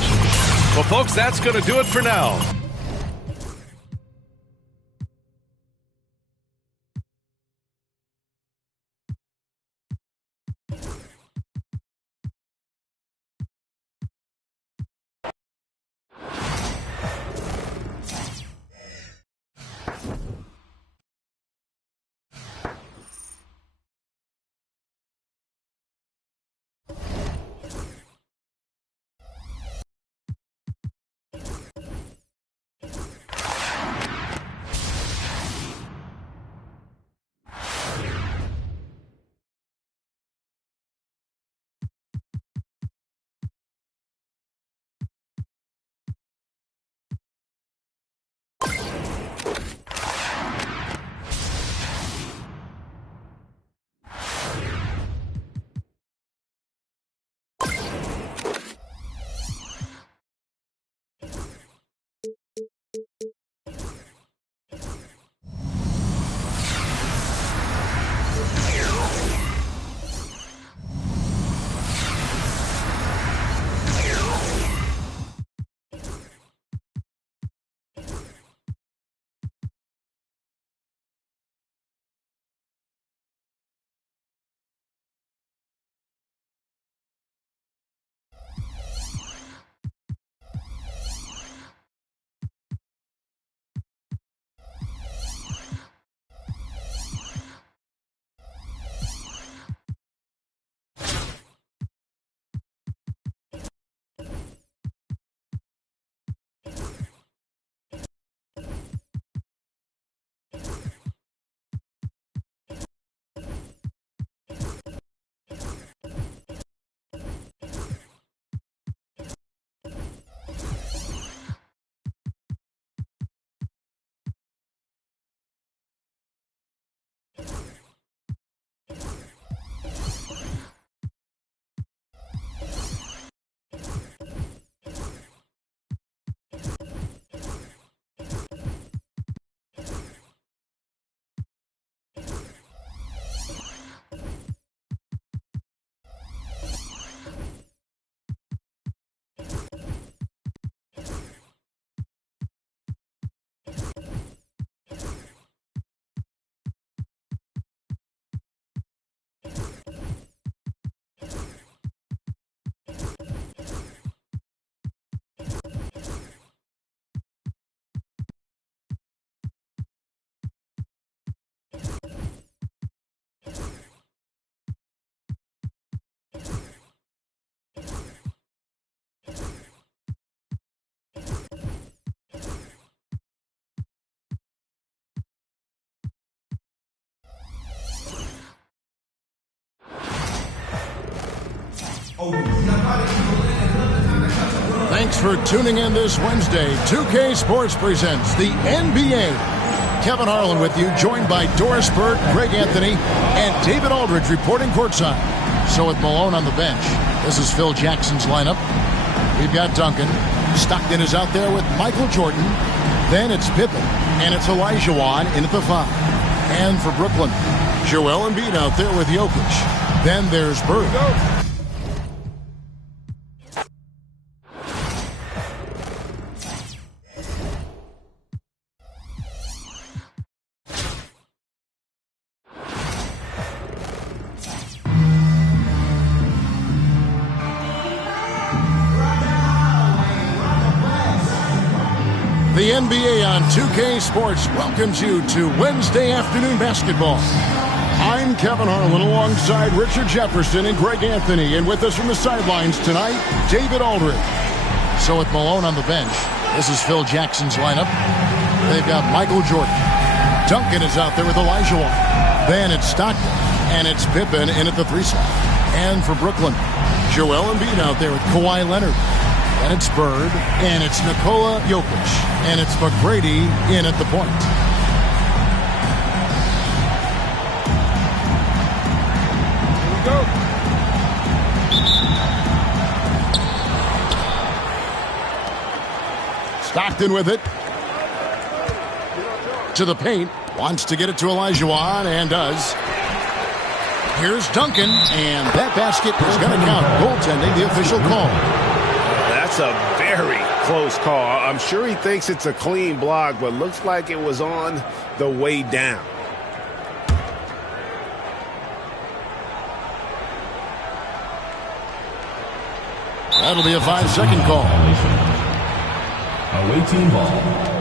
possessions. Well, folks, that's going to do it for now. Thanks for tuning in this Wednesday. 2K Sports presents the NBA. Kevin Harlan with you, joined by Doris Burke, Greg Anthony, and David Aldridge reporting courtside. So with Malone on the bench, this is Phil Jackson's lineup. We've got Duncan. Stockton is out there with Michael Jordan. Then it's Pippen, and it's Olajuwon in at the 5. And for Brooklyn, Joel Embiid out there with Jokic. Then there's Bird. The NBA on 2K Sports welcomes you to Wednesday afternoon basketball. I'm Kevin Harlan alongside Richard Jefferson and Greg Anthony. And with us from the sidelines tonight, David Aldridge. So with Malone on the bench, this is Phil Jackson's lineup. They've got Michael Jordan. Duncan is out there with Olajuwon. Then it's Stockton. And it's Pippen in at the 3 slot. And for Brooklyn, Joel Embiid out there with Kawhi Leonard. And it's Bird, and it's Nikola Jokic, and it's McGrady in at the point. Here we go. Stockton with it. To the paint. Wants to get it to Olajuwon, and does. Here's Duncan, and that basket is going to count. Goaltending, the official call. That's That's a very close call. I'm sure he thinks it's a clean block, but looks like it was on the way down. That'll be a 5-second call. Away team ball.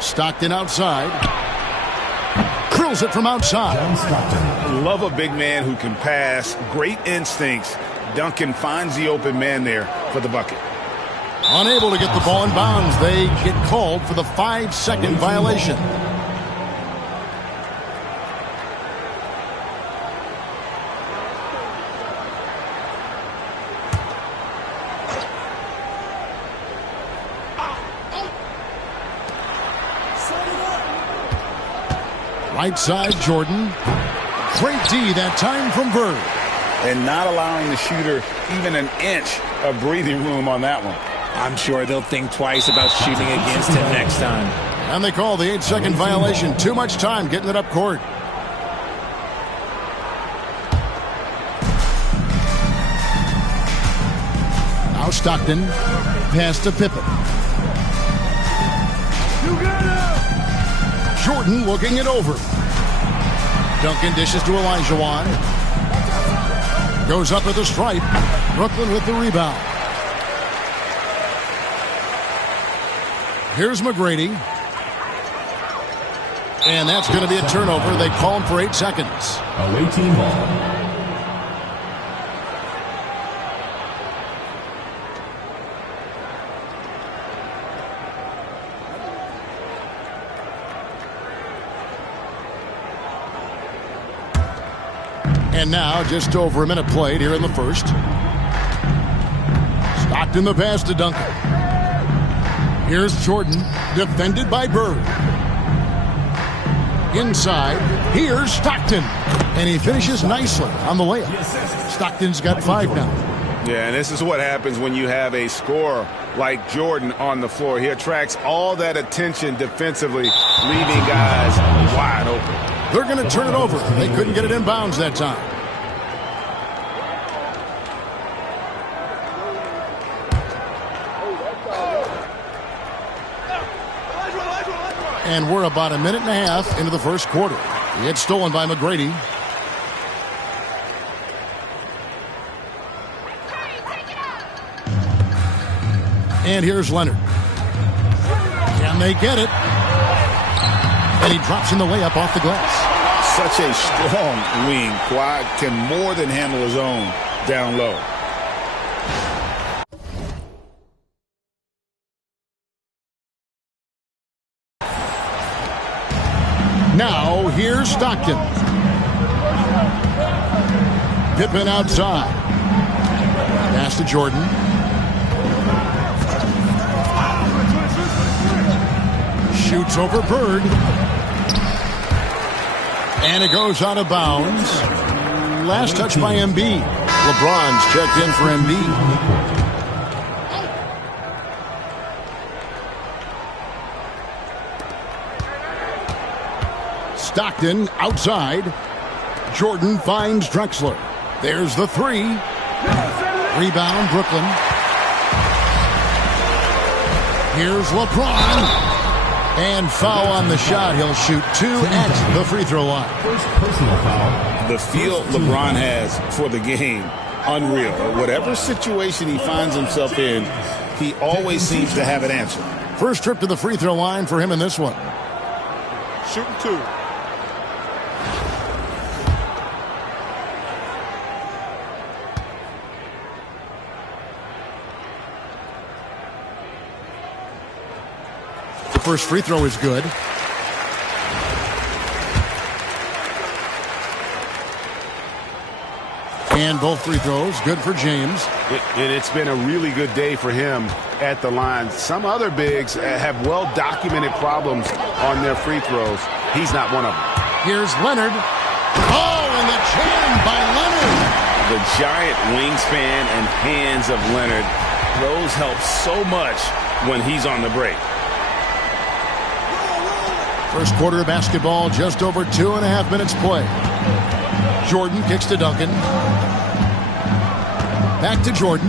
Stockton outside. Drills it from outside. Love a big man who can pass. Great instincts. Duncan finds the open man there for the bucket. Unable to get the ball in bounds. They get called for the 5-second violation. Right side, Jordan. Great D that time from Bird. And not allowing the shooter even an inch of breathing room on that one. I'm sure they'll think twice about shooting against him next time. And they call the 8-second violation. Too much time getting it up court. Now Stockton. Pass to Pippen. Jordan looking it over. Duncan dishes to Olajuwon. Goes up at the stripe. Brooklyn with the rebound. Here's McGrady. And that's going to be a turnover. They call him for 8 seconds. Away team ball. And now, just over a minute played here in the first. Stockton the pass to Duncan. Here's Jordan, defended by Bird. Inside, here's Stockton. And he finishes nicely on the layup. Stockton's got 5 now. Yeah, and this is what happens when you have a scorer like Jordan on the floor. He attracts all that attention defensively, leaving guys wide open. They're going to turn it over. They couldn't get it in bounds that time. And we're about a minute and a half into the first quarter. It's stolen by McGrady. And here's Leonard. Can they get it? And he drops in the layup off the glass. Such a strong wing. Quad can more than handle his own down low. Now, here's Stockton. Pippen outside. Pass to Jordan. Shoots over Bird. And it goes out of bounds. Last touch by Embiid. LeBron's checked in for Embiid. Stockton outside. Jordan finds Drexler. There's the 3. Rebound, Brooklyn. Here's LeBron. And foul on the shot. He'll shoot 2 at the free throw line. First personal foul. The feel LeBron has for the game, unreal. Whatever situation he finds himself in, he always seems to have an answer. First trip to the free throw line for him in this one. Shooting 2. First free throw is good. And both free throws good for James. It's been a really good day for him at the line. Some other bigs have well-documented problems on their free throws. He's not one of them. Here's Leonard. Oh, and the jam by Leonard. The giant wingspan and hands of Leonard. Those help so much when he's on the break. First quarter of basketball, just over 2.5 minutes play. Jordan kicks to Duncan. Back to Jordan.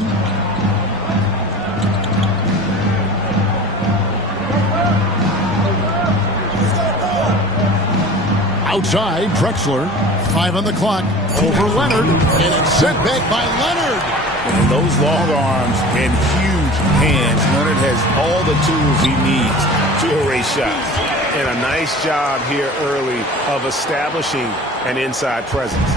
Outside, Drexler. 5 on the clock. Over Leonard. And it's sent back by Leonard. And those long arms and huge hands. Leonard has all the tools he needs to erase shots. And a nice job here early of establishing an inside presence.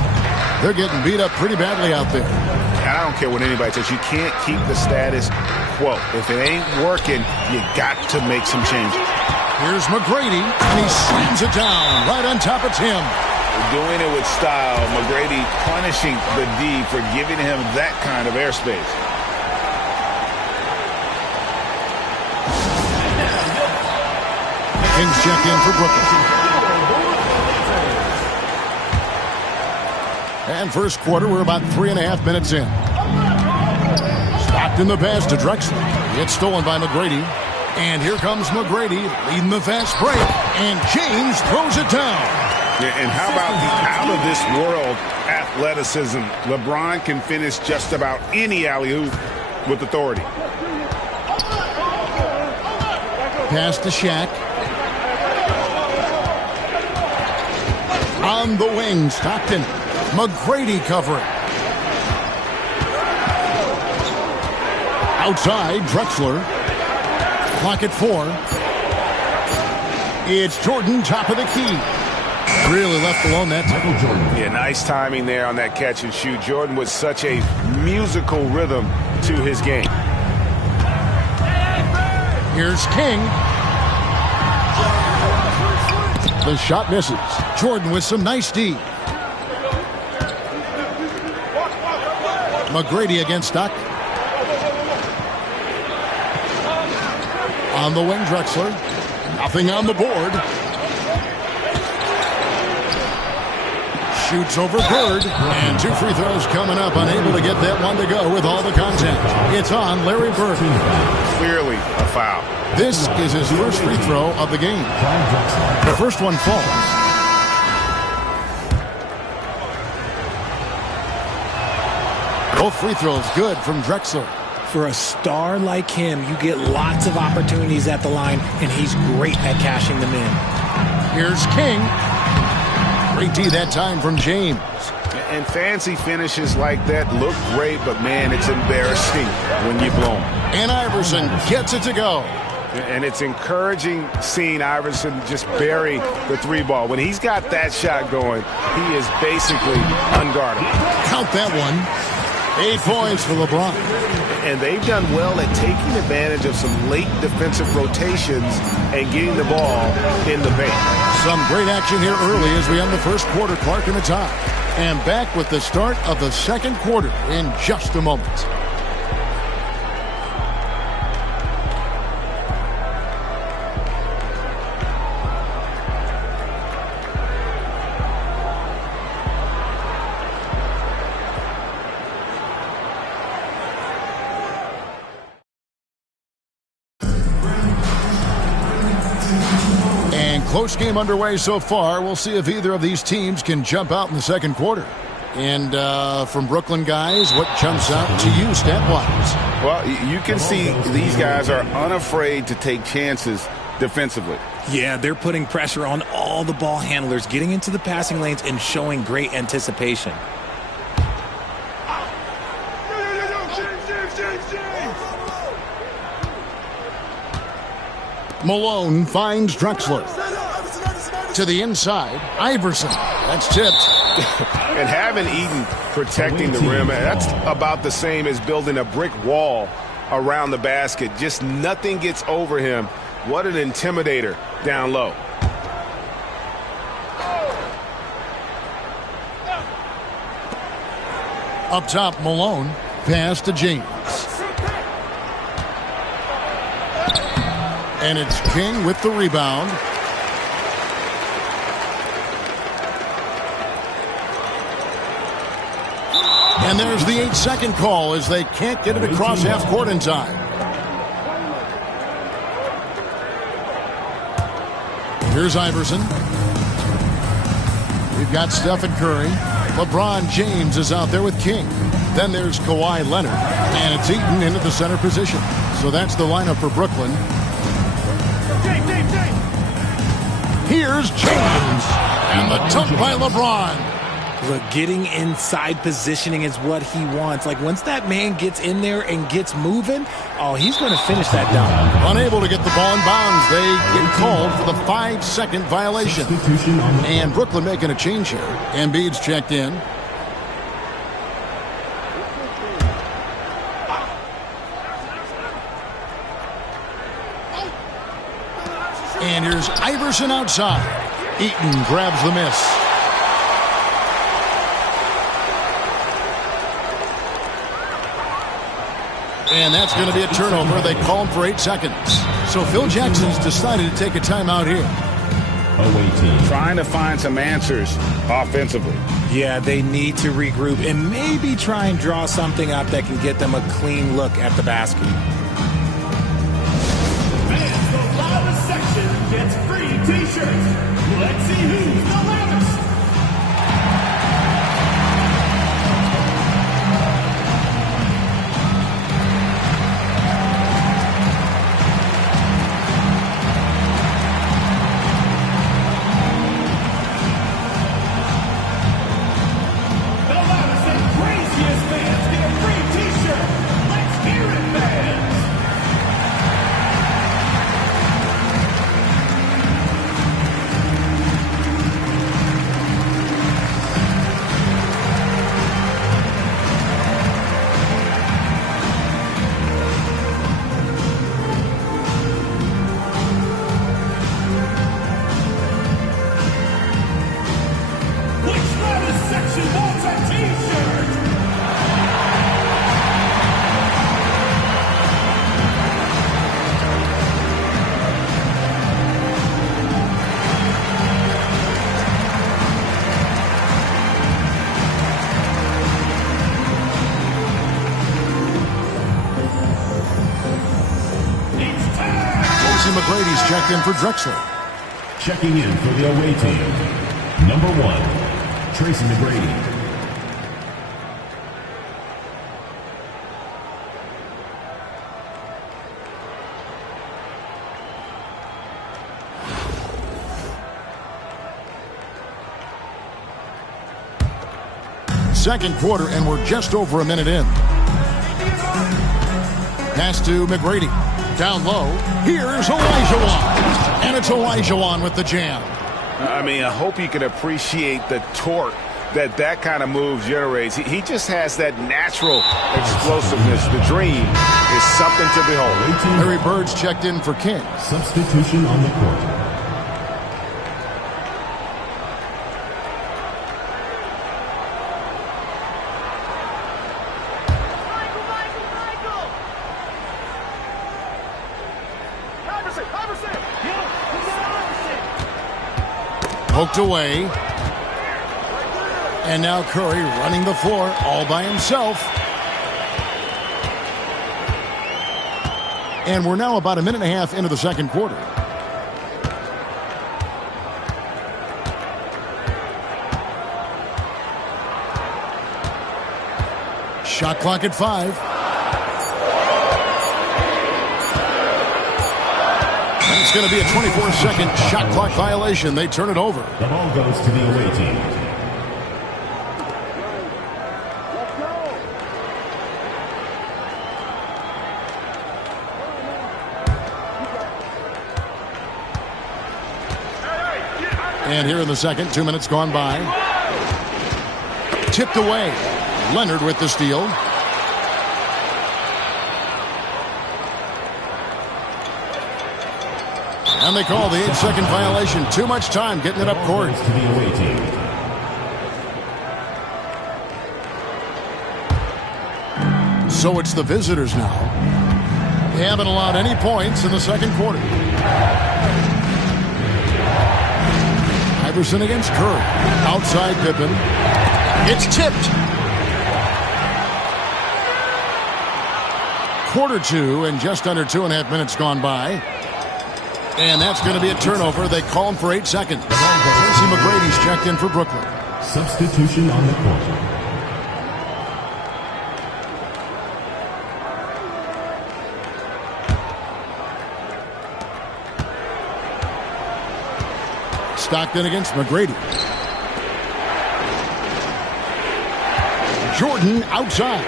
They're getting beat up pretty badly out there. And I don't care what anybody says. You can't keep the status quo. If it ain't working, you got to make some changes. Here's McGrady, and he slams it down right on top of Tim. Doing it with style. McGrady punishing the D for giving him that kind of airspace. Kings check in for Brooklyn. And first quarter, we're about 3.5 minutes in. Stopped in the pass to Drexler. It's stolen by McGrady. And here comes McGrady leading the fast break. And James throws it down. Yeah, and how about the out-of-this-world athleticism? LeBron can finish just about any alley-oop with authority. Pass to Shaq. On the wing, Stockton. McGrady covering. Outside, Drexler. Clock at 4. It's Jordan, top of the key. Really left alone that time. Yeah, nice timing there on that catch and shoot. Jordan with such a musical rhythm to his game. Here's King. The shot misses. Jordan with some nice D. McGrady against Stockton. On the wing, Drexler. Nothing on the board. Shoots over Bird. And 2 free throws coming up. Unable to get that one to go with all the contact. It's on Larry Bird. Clearly a foul. This is his first free throw of the game. The first one falls. Both free throws good from Drexler. For a star like him, you get lots of opportunities at the line, and he's great at cashing them in. Here's King. Great D that time from James. And fancy finishes like that look great, but man, it's embarrassing when you blow them. And Iverson gets it to go. And it's encouraging seeing Iverson just bury the 3-ball. When he's got that shot going, he is basically unguardable. Count that one. 8 points for LeBron. And they've done well at taking advantage of some late defensive rotations and getting the ball in the paint. Some great action here early as we end the first quarter. Clark in the top. And back with the start of the second quarter in just a moment. Close game underway so far. We'll see if either of these teams can jump out in the second quarter. And from Brooklyn guys, what jumps out to you stat-wise? Well, you can see these guys are unafraid to take chances defensively. Yeah, they're putting pressure on all the ball handlers, getting into the passing lanes and showing great anticipation. Malone finds Drexler. To the inside, Iverson. That's tipped. And having Eaton protecting the rim, that's about the same as building a brick wall around the basket. Just nothing gets over him. What an intimidator down low. Up top, Malone. Pass to James. And it's King with the rebound. And there's the 8-second call as they can't get it across half court in time. Here's Iverson. We've got Stephen Curry. LeBron James is out there with King. Then there's Kawhi Leonard. And it's Eaton into the center position. So that's the lineup for Brooklyn. Here's James. And the dunk by LeBron. Look, getting inside positioning is what he wants. Like, once that man gets in there and gets moving, oh, he's going to finish that dunk. Unable to get the ball in bounds. They get called for the 5-second violation. And Brooklyn making a change here. Embiid's checked in. And here's Iverson outside. Eaton grabs the miss. And that's going to be a turnover. They call him for 8 seconds. So Phil Jackson's decided to take a timeout here. Away team. Trying to find some answers offensively. Yeah, they need to regroup and maybe try and draw something up that can get them a clean look at the basket. Fans, the loudest section gets free T-shirts. Let's see who's the loudest. McGrady's checked in for Drexler. Checking in for the away team. Number 1, Tracy McGrady. Second quarter, and we're just over a minute in. Pass to McGrady. Down low. Here's Olajuwon. And it's Olajuwon with the jam. I mean, I hope you can appreciate the torque that kind of move generates. He just has that natural explosiveness. The dream is something to behold. Larry Bird's checked in for King. Substitution on the court. Poked away. And now Curry running the floor all by himself. And we're now about a minute and a half into the second quarter. Shot clock at 5. It's going to be a 24-second shot clock violation. They turn it over. The ball goes to the away team. And here in the second, 2 minutes gone by. Tipped away. Leonard with the steal. And they call the 8-second violation. Too much time getting it up court. To the away team. So it's the visitors now. They haven't allowed any points in the second quarter. Iverson against Curry. Outside Pippen. It's tipped. Quarter 2 and just under 2.5 minutes gone by. And that's going to be a turnover. They call him for 8 seconds. Tracy McGrady's checked in for Brooklyn. Substitution on the court. Stockton against McGrady. Jordan outside.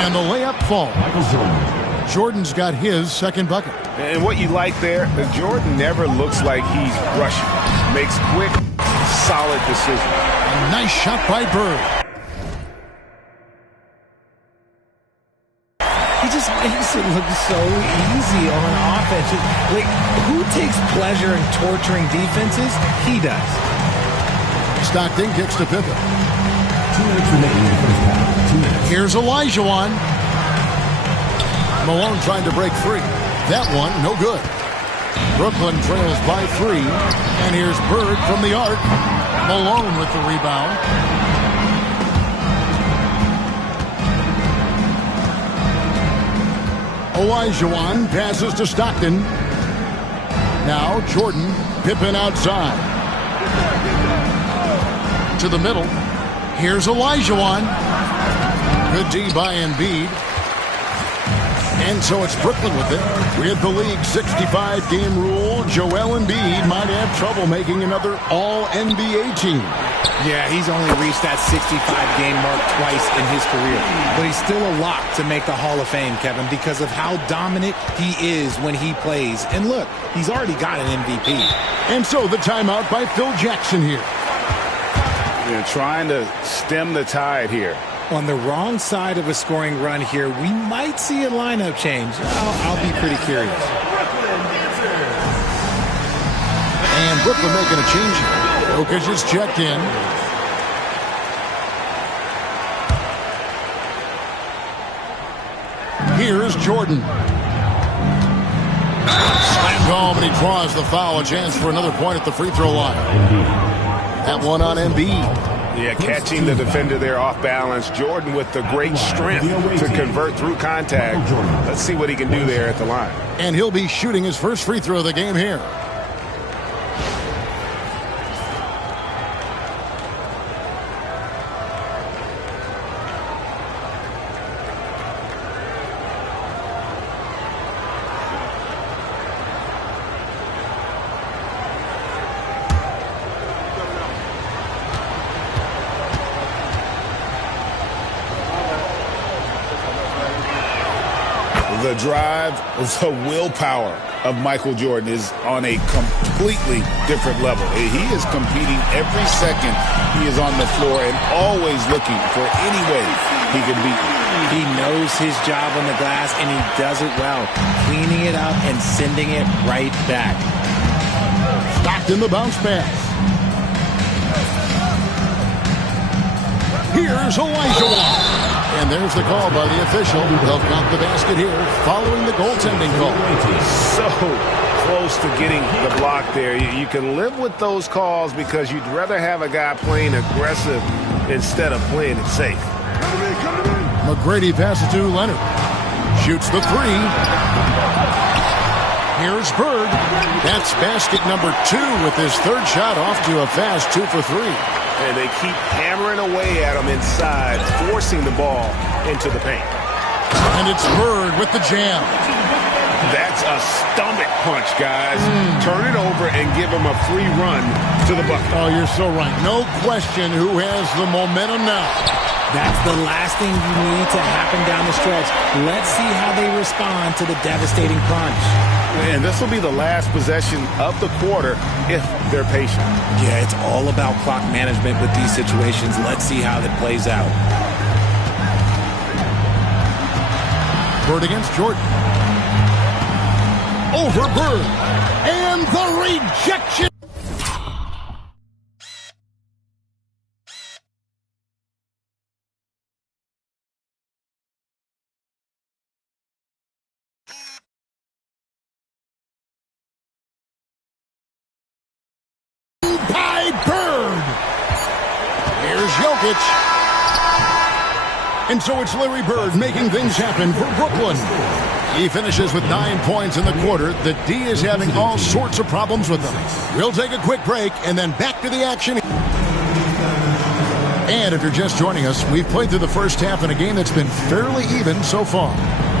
And the layup falls. Michael Jordan. Jordan's got his second bucket. And what you like there, Jordan never looks like he's rushing. Makes quick, solid decisions. A nice shot by Bird. He just makes it look so easy on offense. Like, who takes pleasure in torturing defenses? He does. Stockton kicks to Pippen. 2 minutes remaining in the first half. 2 minutes. Here's Olajuwon. Malone trying to break free. That one, no good. Brooklyn trails by 3. And here's Bird from the arc. Malone with the rebound. Olajuwon passes to Stockton. Now Jordan, Pippen outside. To the middle. Here's Olajuwon. Good D by Embiid. And so it's Brooklyn with it. With the league 65-game rule, Joel Embiid might have trouble making another All-NBA team. Yeah, he's only reached that 65-game mark twice in his career. But he's still a lock to make the Hall of Fame, Kevin, because of how dominant he is when he plays. And look, he's already got an MVP. And so the timeout by Phil Jackson here. They're trying to stem the tide here. On the wrong side of a scoring run here, we might see a lineup change. I'll be pretty curious. And Brooklyn making a change here. Jokic is checked in. Here is Jordan. Slammed home, and he draws the foul. A chance for another point at the free throw line. That one on Embiid. Yeah, catching the defender there off balance. Jordan with the great strength to convert through contact. Let's see what he can do there at the line. And he'll be shooting his first free throw of the game here. The drive, the willpower of Michael Jordan is on a completely different level. He is competing every second he is on the floor and always looking for any way he can beat you. He knows his job on the glass, and he does it well, cleaning it up and sending it right back. Stockton the bounce pass. Here's Olajuwon. And there's the call by the official. They'll count the basket here following the goaltending call. So close to getting the block there. You can live with those calls because you'd rather have a guy playing aggressive instead of playing it safe. McGrady passes to Leonard. Shoots the 3. Here's Bird. That's basket number 2 with his third shot off to a fast 2 for 3. And they keep hammering away at him inside, forcing the ball into the paint. And it's Bird with the jam. That's a stomach punch, guys. Turn it over and give him a free run to the bucket. Oh, you're so right. No question who has the momentum now. That's the last thing you need to happen down the stretch. Let's see how they respond to the devastating punch. And this will be the last possession of the quarter if they're patient. Yeah, it's all about clock management with these situations. Let's see how that plays out. Bird against Jordan. Over Bird. And the rejection. Bird. Here's Jokic. And so it's Larry Bird making things happen for Brooklyn. He finishes with 9 points in the quarter. The D is having all sorts of problems with them. We'll take a quick break and then back to the action. And if you're just joining us, we've played through the first half in a game that's been fairly even so far.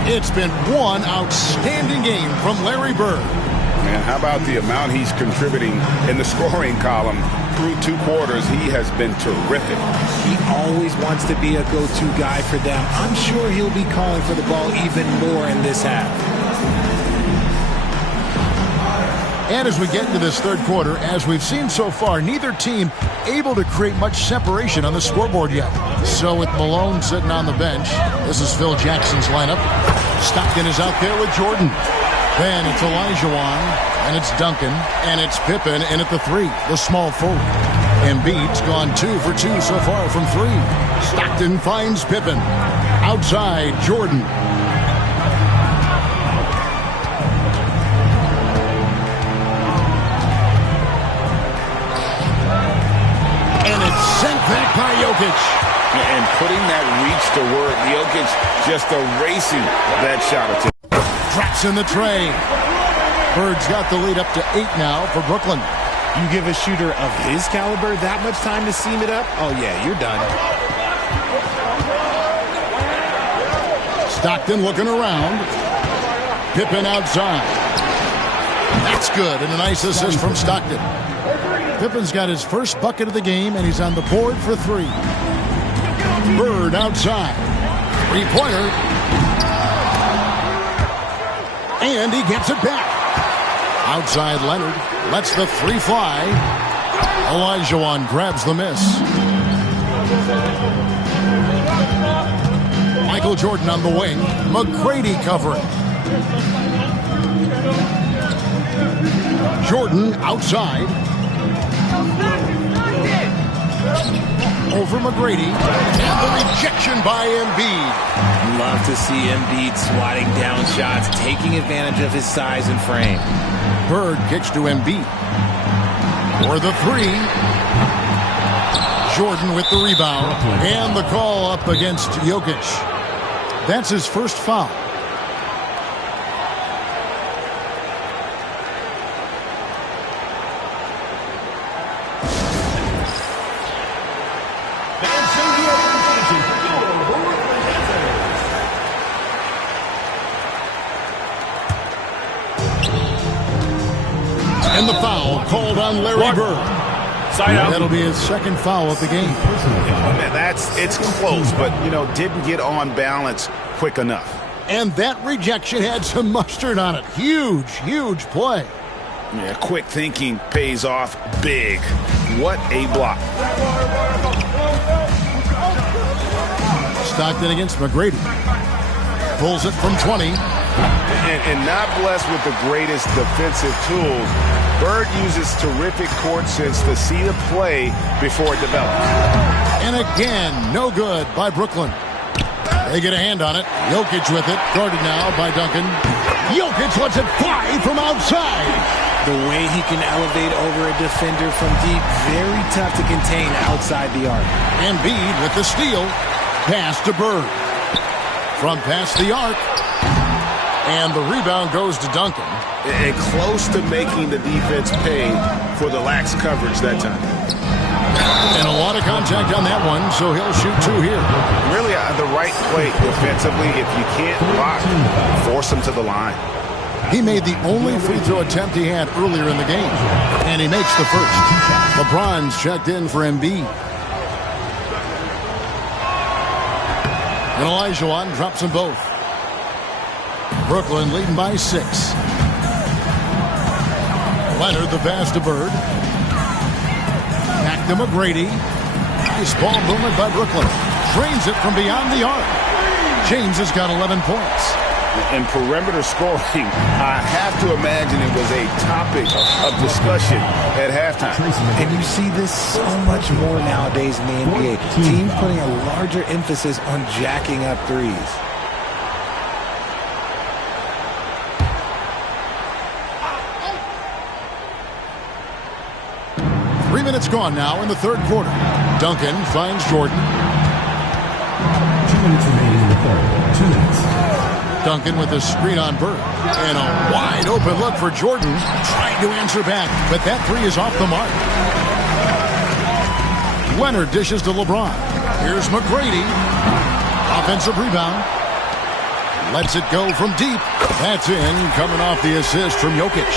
It's been one outstanding game from Larry Bird. Man, how about the amount he's contributing in the scoring column through 2 quarters? He has been terrific. He always wants to be a go-to guy for them. I'm sure he'll be calling for the ball even more in this half. And as we get into this third quarter, as we've seen so far, neither team able to create much separation on the scoreboard yet. So with Malone sitting on the bench, this is Phil Jackson's lineup. Stockton is out there with Jordan. Then it's Olajuwon, and it's Duncan, and it's Pippen in at the 3, the small forward. Embiid's gone 2 for 2 so far from 3. Stockton finds Pippen. Outside, Jordan. And it's sent back by Jokic. And putting that reach to work, Jokic just erasing that shot attempt. Drops in the tray. Bird's got the lead up to 8 now for Brooklyn. You give a shooter of his caliber that much time to seam it up? Oh, yeah, you're done. Stockton looking around. Pippen outside. That's good, and a nice assist from Stockton. Pippen's got his first bucket of the game, and he's on the board for 3. Bird outside. 3-pointer. And he gets it back. Outside Leonard lets the 3 fly. Olajuwon grabs the miss. Michael Jordan on the wing. McGrady covering. Jordan outside. Over McGrady. And the rejection by Embiid. Love to see Embiid swatting down shots, taking advantage of his size and frame. Bird kicks to Embiid. For the 3. Jordan with the rebound. And the call up against Jokic. That's his first foul. And the foul called on Larry Bird. That'll be his second foul of the game. It's close, but, didn't get on balance quick enough. And that rejection had some mustard on it. Huge, huge play. Yeah, quick thinking pays off big. What a block. Stockton against McGrady. Pulls it from 20. And not blessed with the greatest defensive tools. Bird uses terrific court sense to see the play before it develops. And again, no good by Brooklyn. They get a hand on it. Jokic with it. Guarded now by Duncan. Jokic lets it fly from outside. The way he can elevate over a defender from deep, very tough to contain outside the arc. Embiid with the steal. Pass to Bird. From past the arc. And the rebound goes to Duncan. And close to making the defense pay for the lax coverage that time. And a lot of contact on that one, so he'll shoot 2 here. Really the right play defensively. If you can't block, force him to the line. He made the only free throw attempt he had earlier in the game. And he makes the first. LeBron's checked in for Embiid. And Olajuwon drops them both. Brooklyn leading by 6. Leonard the pass to Bird. Back to McGrady. Nice ball movement by Brooklyn. Drains it from beyond the arc. James has got 11 points. And perimeter scoring, I have to imagine it was a topic of discussion at halftime. And you see this so much more nowadays in the NBA. Teams putting a larger emphasis on jacking up threes. 3 minutes gone now in the third quarter. Duncan finds Jordan. 2 minutes remaining in the third. 2 minutes. Duncan with a screen on Bird. And a wide open look for Jordan. Trying to answer back, but that three is off the mark. Leonard dishes to LeBron. Here's McGrady. Offensive rebound. Lets it go from deep. That's in, coming off the assist from Jokic.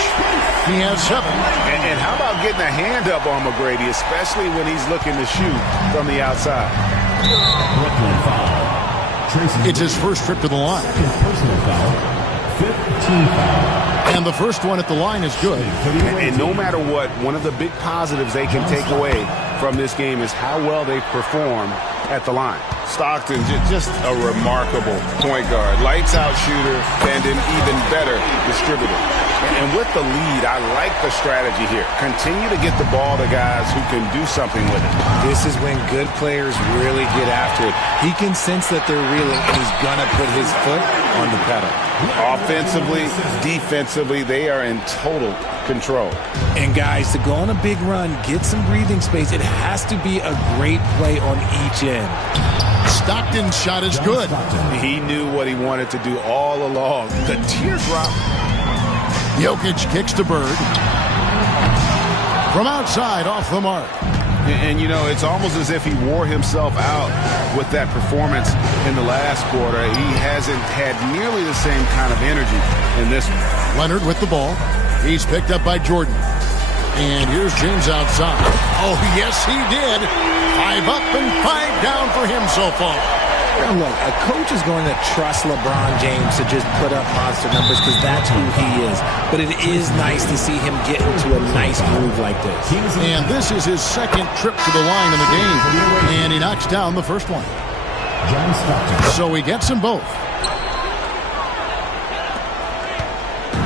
He has 7. And how about getting a hand up on McGrady, especially when he's looking to shoot from the outside? Brooklyn foul. It's his first trip to the line. Personal foul. 15 foul. And the first one at the line is good. And no matter what, one of the big positives they can take away from this game is how well they perform at the line. Stockton, just a remarkable point guard. Lights out shooter and an even better distributor. And with the lead, I like the strategy here. Continue to get the ball to guys who can do something with it. This is when good players really get after it. He can sense that they're reeling, and he's going to put his foot on the pedal. Offensively, defensively, they are in total control. And guys, to go on a big run, get some breathing space, it has to be a great play on each end. Stockton's shot is good. He knew what he wanted to do all along. The teardrop. Jokic kicks to Bird. From outside, off the mark. And, you know, it's almost as if he wore himself out with that performance in the last quarter. He hasn't had nearly the same kind of energy in this one. Leonard with the ball. He's picked up by Jordan. And here's James outside. Oh, yes, he did. 5 up and 5 down for him so far. Now look, a coach is going to trust LeBron James to just put up monster numbers because that's who he is. But it is nice to see him get into a nice groove like this. And this is his second trip to the line in the game. And he knocks down the first one. So he gets them both.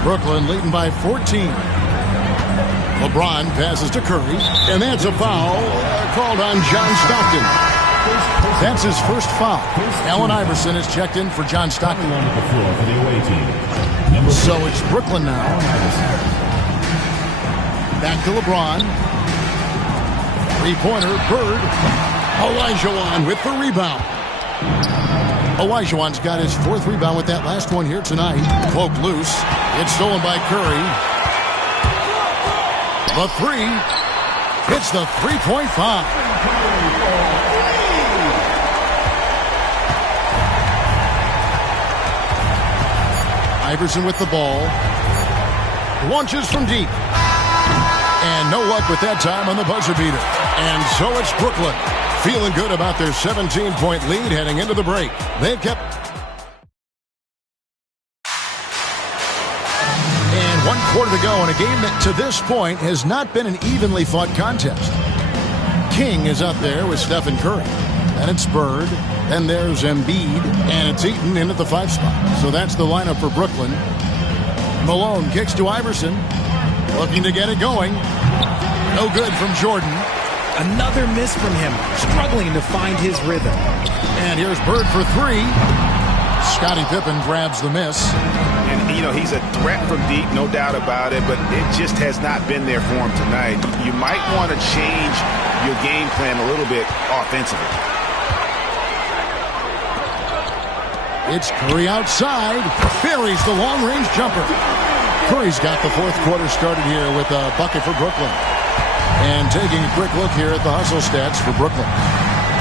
Brooklyn leading by 14. LeBron passes to Curry. And that's a foul called on John Stockton. That's his first foul. Allen Iverson is checked in for John Stockton. So it's Brooklyn now. Back to LeBron. Three-pointer, Bird. Olajuwon with the rebound. Olajuwon's got his 4th rebound with that last one here tonight. Cloak loose. It's stolen by Curry. The 3. Hits the three-point foul. Iverson with the ball. Launches from deep. And no luck with that time on the buzzer beater. And so it's Brooklyn. Feeling good about their 17-point lead heading into the break. They've kept... And 1 quarter to go in a game that to this point has not been an evenly fought contest. King is up there with Stephen Curry. And it's Bird. Then there's Embiid. And it's Eaton in at the 5 spot. So that's the lineup for Brooklyn. Malone kicks to Iverson. Looking to get it going. No good from Jordan. Another miss from him. Struggling to find his rhythm. And here's Bird for 3. Scottie Pippen grabs the miss. And, you know, he's a threat from deep, no doubt about it, but it just has not been there for him tonight. You might want to change your game plan a little bit offensively. It's Curry outside. Buries the long-range jumper. Curry's got the 4th quarter started here with a bucket for Brooklyn. And taking a quick look here at the hustle stats for Brooklyn.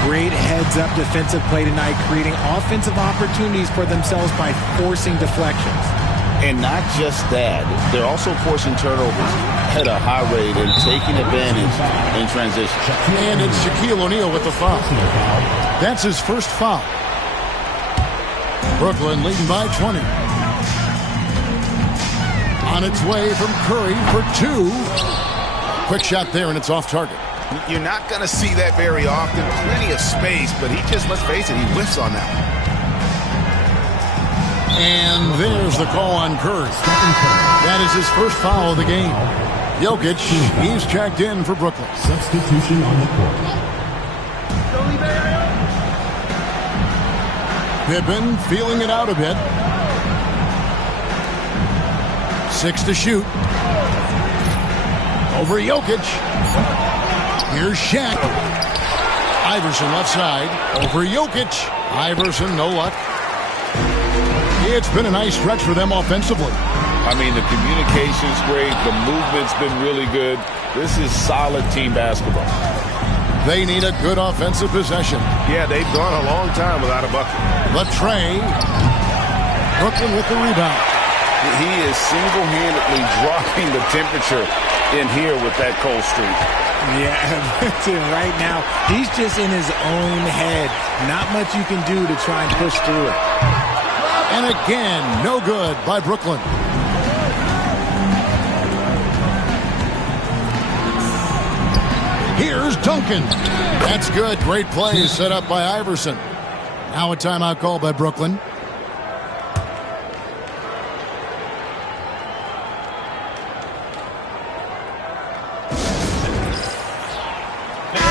Great heads-up defensive play tonight, creating offensive opportunities for themselves by forcing deflections. And not just that, they're also forcing turnovers at a high rate and taking advantage in transition. And it's Shaquille O'Neal with the foul. That's his first foul. Brooklyn leading by 20. On its way from Curry for 2. Quick shot there, and it's off target. You're not going to see that very often. Plenty of space, but he just, let's face it, he whiffs on that. And there's the call on Curry. That is his first foul of the game. Jokic, he's checked in for Brooklyn. Substitution on the court. Pippen feeling it out a bit. 6 to shoot. Over Jokic. Here's Shaq. Iverson left side. Over Jokic. Iverson, no luck. It's been a nice stretch for them offensively. I mean, the communication's great. The movement's been really good. This is solid team basketball. They need a good offensive possession. Yeah, they've gone a long time without a bucket. Latrey. Brooklyn with the rebound. He is single-handedly dropping the temperature in here with that cold streak. Yeah, right now, he's just in his own head. Not much you can do to try and push through it. And again, no good by Brooklyn. Here's Duncan. That's good. Great play set up by Iverson. Now a timeout call by Brooklyn.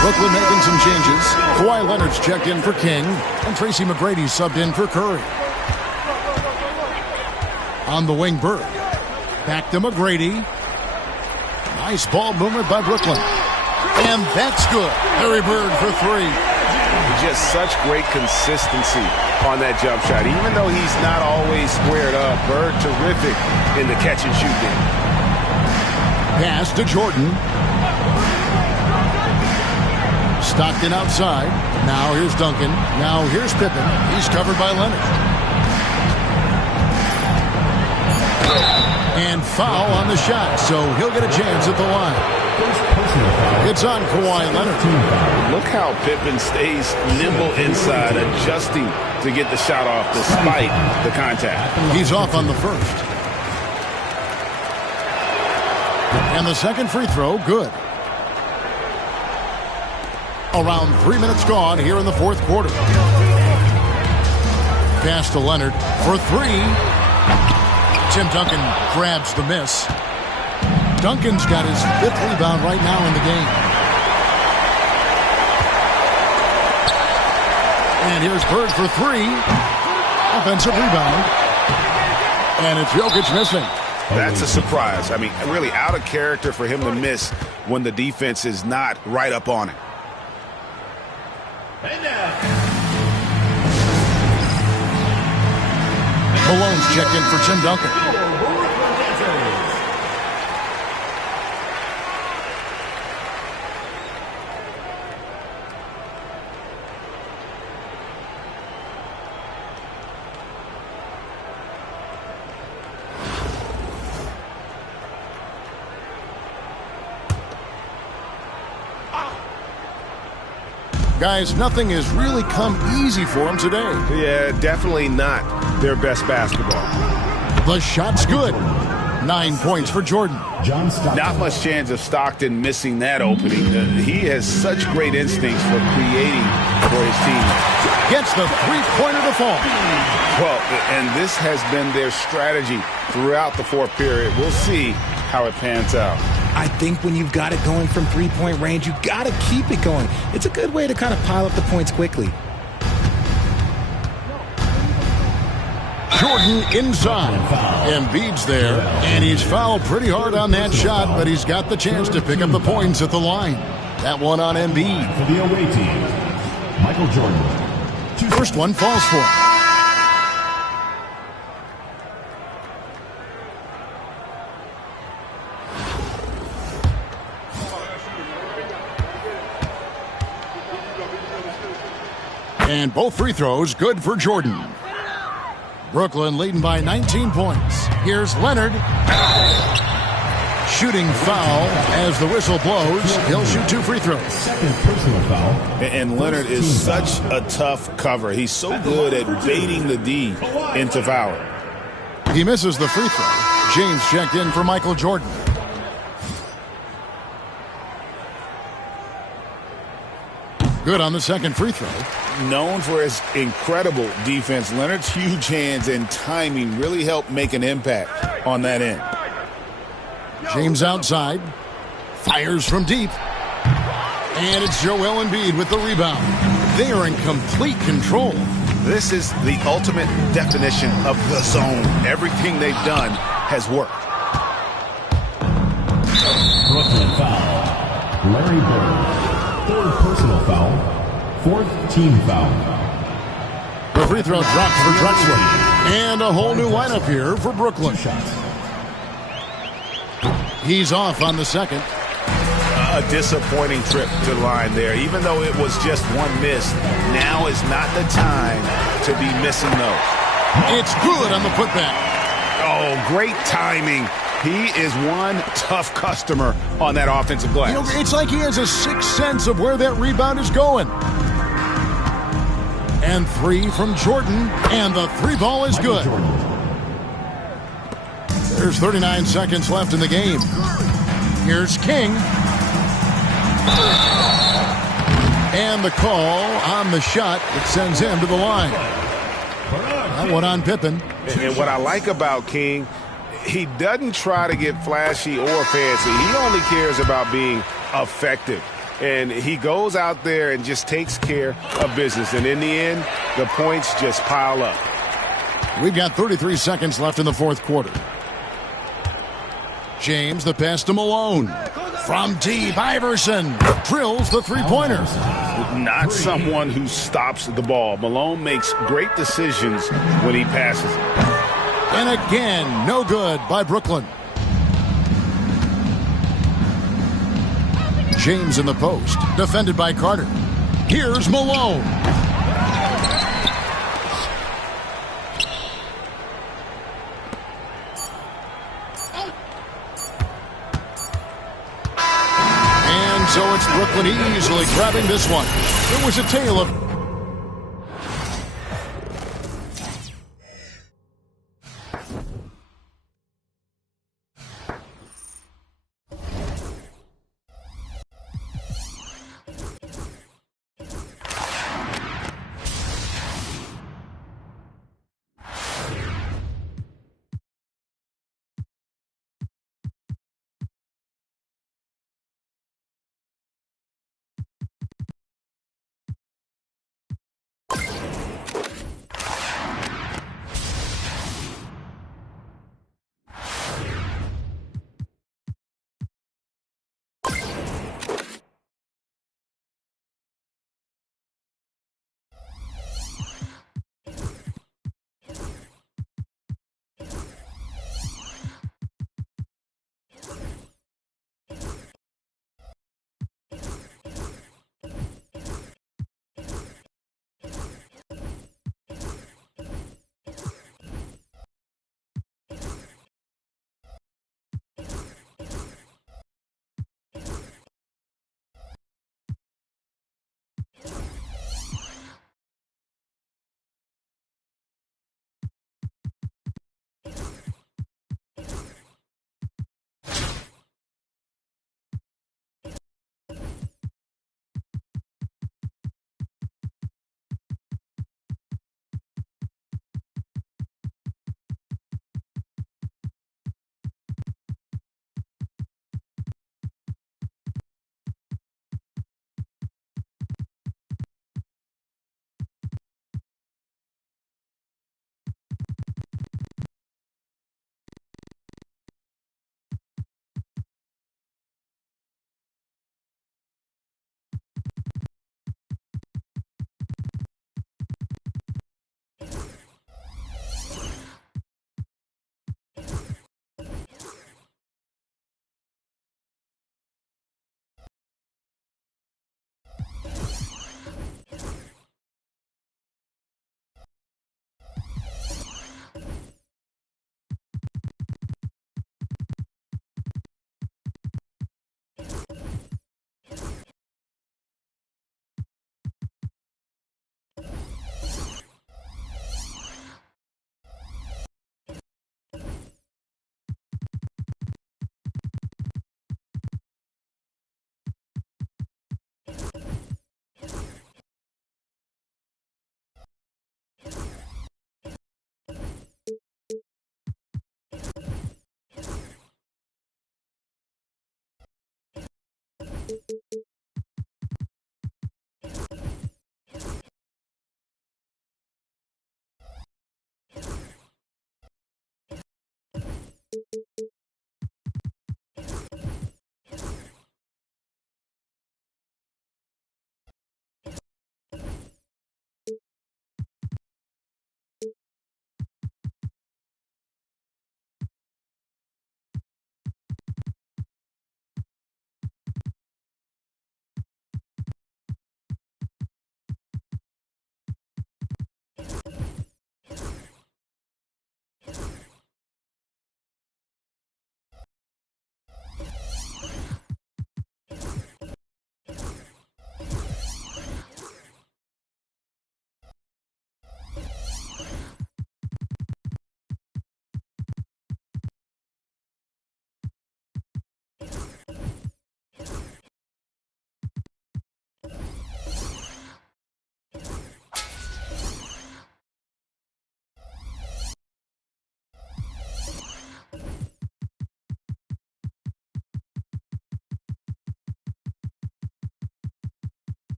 Brooklyn making some changes. Kawhi Leonard's checked in for King, and Tracy McGrady subbed in for Curry. On the wing, Bird. Back to McGrady. Nice ball movement by Brooklyn. And that's good. Larry Bird for three. Just such great consistency on that jump shot. Even though he's not always squared up, Bird terrific in the catch and shoot game. Pass to Jordan. Stockton outside. Now here's Duncan. Now here's Pippen. He's covered by Leonard. And foul on the shot, so he'll get a chance at the line. It's on Kawhi Leonard. Look how Pippen stays nimble inside, adjusting to get the shot off despite the contact. He's off on the first. And the second free throw, good. Around 3 minutes gone here in the fourth quarter. Pass to Leonard for three. Tim Duncan grabs the miss. Duncan's got his fifth rebound right now in the game. And here's Bird for three. Offensive rebound. And it's Jokic missing. That's a surprise. I mean, really out of character for him to miss when the defense is not right up on him. Malone's checked in for Tim Duncan. Guys, nothing has really come easy for them today. Yeah, definitely not their best basketball. The shot's good. 9 points for Jordan. Not much chance of Stockton missing that opening. He has such great instincts for creating for his team. Gets the three-pointer to fall. Well, and this has been their strategy throughout the fourth period. We'll see how it pans out. I think when you've got it going from three-point range, you've got to keep it going. It's a good way to kind of pile up the points quickly. Jordan inside. Embiid's there, and he's fouled pretty hard on that shot, but he's got the chance to pick up the points at the line. That one on Embiid. For the away team, Michael Jordan. First one falls for him. And both free throws good for Jordan. Brooklyn leading by 19 points. Here's Leonard. Shooting foul as the whistle blows. He'll shoot two free throws. Second personal foul. And Leonard is such a tough cover. He's so good at baiting the D into fouling. He misses the free throw. James checked in for Michael Jordan. Good on the second free throw. Known for his incredible defense, Leonard's huge hands and timing really help make an impact on that end. James outside. Fires from deep. And it's Joel Embiid with the rebound. They are in complete control. This is the ultimate definition of the zone. Everything they've done has worked. Brooklyn foul. Larry Bird. Third personal foul. Fourth team foul. The free throw drops for Drexler. And a whole new lineup here for Brooklyn. He's off on the second. A disappointing trip to the line there. Even though it was just one miss, now is not the time to be missing those. It's good on the putback. Oh, great timing. He is one tough customer on that offensive glass. You know, it's like he has a sixth sense of where that rebound is going. And three from Jordan, and the three ball is good. There's 39 seconds left in the game. Here's King. And the call on the shot that sends him to the line. That one on Pippen. And what I like about King, he doesn't try to get flashy or fancy. He only cares about being effective. And he goes out there and just takes care of business. And in the end, the points just pile up. We've got 33 seconds left in the fourth quarter. James, the pass to Malone. From deep, Iverson drills the three-pointer. Not someone who stops the ball. Malone makes great decisions when he passes. And again, no good by Brooklyn. James in the post, defended by Carter. Here's Malone. And so it's Brooklyn easily grabbing this one. It was a tale of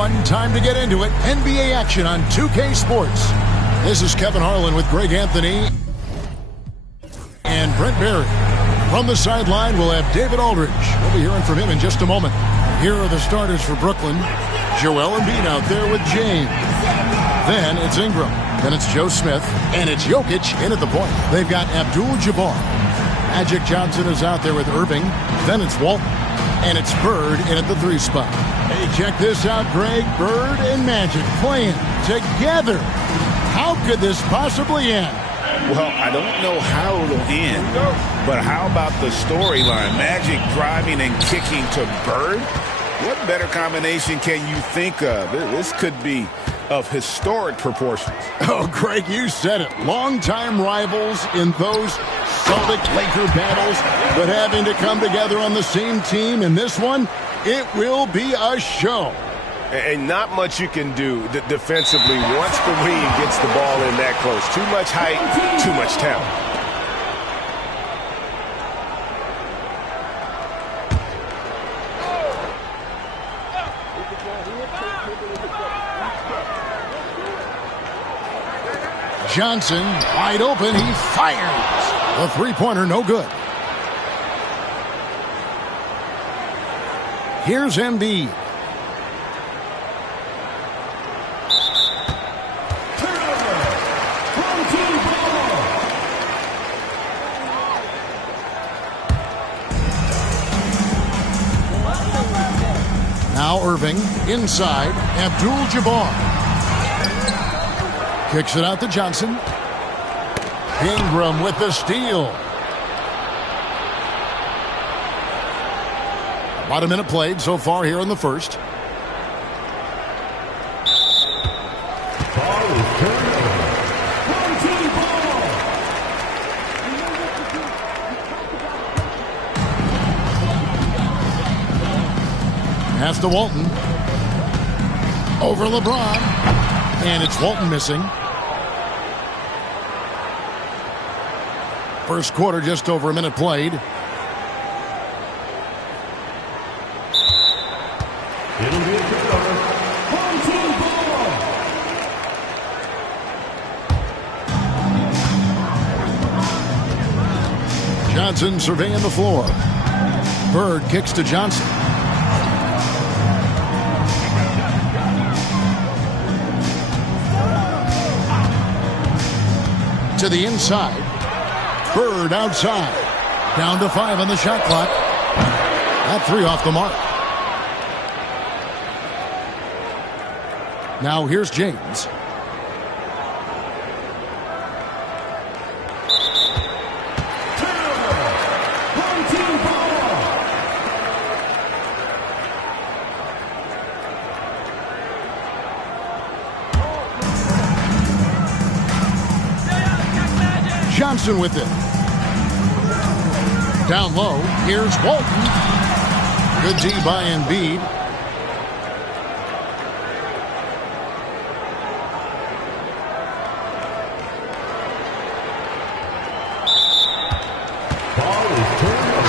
everyone. Time to get into it. NBA action on 2K Sports. This is Kevin Harlan with Greg Anthony and Brent Barry. From the sideline, we'll have David Aldridge. We'll be hearing from him in just a moment. Here are the starters for Brooklyn. Joel Embiid out there with James. Then it's Ingram. Then it's Joe Smith. And it's Jokic in at the point. They've got Abdul-Jabbar. Magic Johnson is out there with Irving. Then it's Walton. And it's Bird in at the 3 spot. Hey, check this out, Greg. Bird and Magic playing together. How could this possibly end? Well, I don't know how it'll end, but how about the storyline? Magic driving and kicking to Bird? What better combination can you think of? This could be of historic proportions. Oh, Greg, you said it. Longtime rivals in those Celtic-Laker battles, but having to come together on the same team in this one, it will be a show. And not much you can do defensively once Kareem gets the ball in that close. Too much height, too much talent. Johnson, wide open, he fires. The three-pointer, no good. Here's Embiid. Now Irving, inside, Abdul-Jabbar. Kicks it out to Johnson. Ingram with the steal. About a minute played so far here in the first. Pass to Walton. Over LeBron. And it's Walton missing. First quarter, just over a minute played. It'll be a turnover. Johnson surveying the floor. Bird kicks to Johnson. To the inside. Bird outside. Down to 5 on the shot clock. That 3 off the mark. Now here's James. Johnson with it. Down low, here's Walton. Good D by Embiid.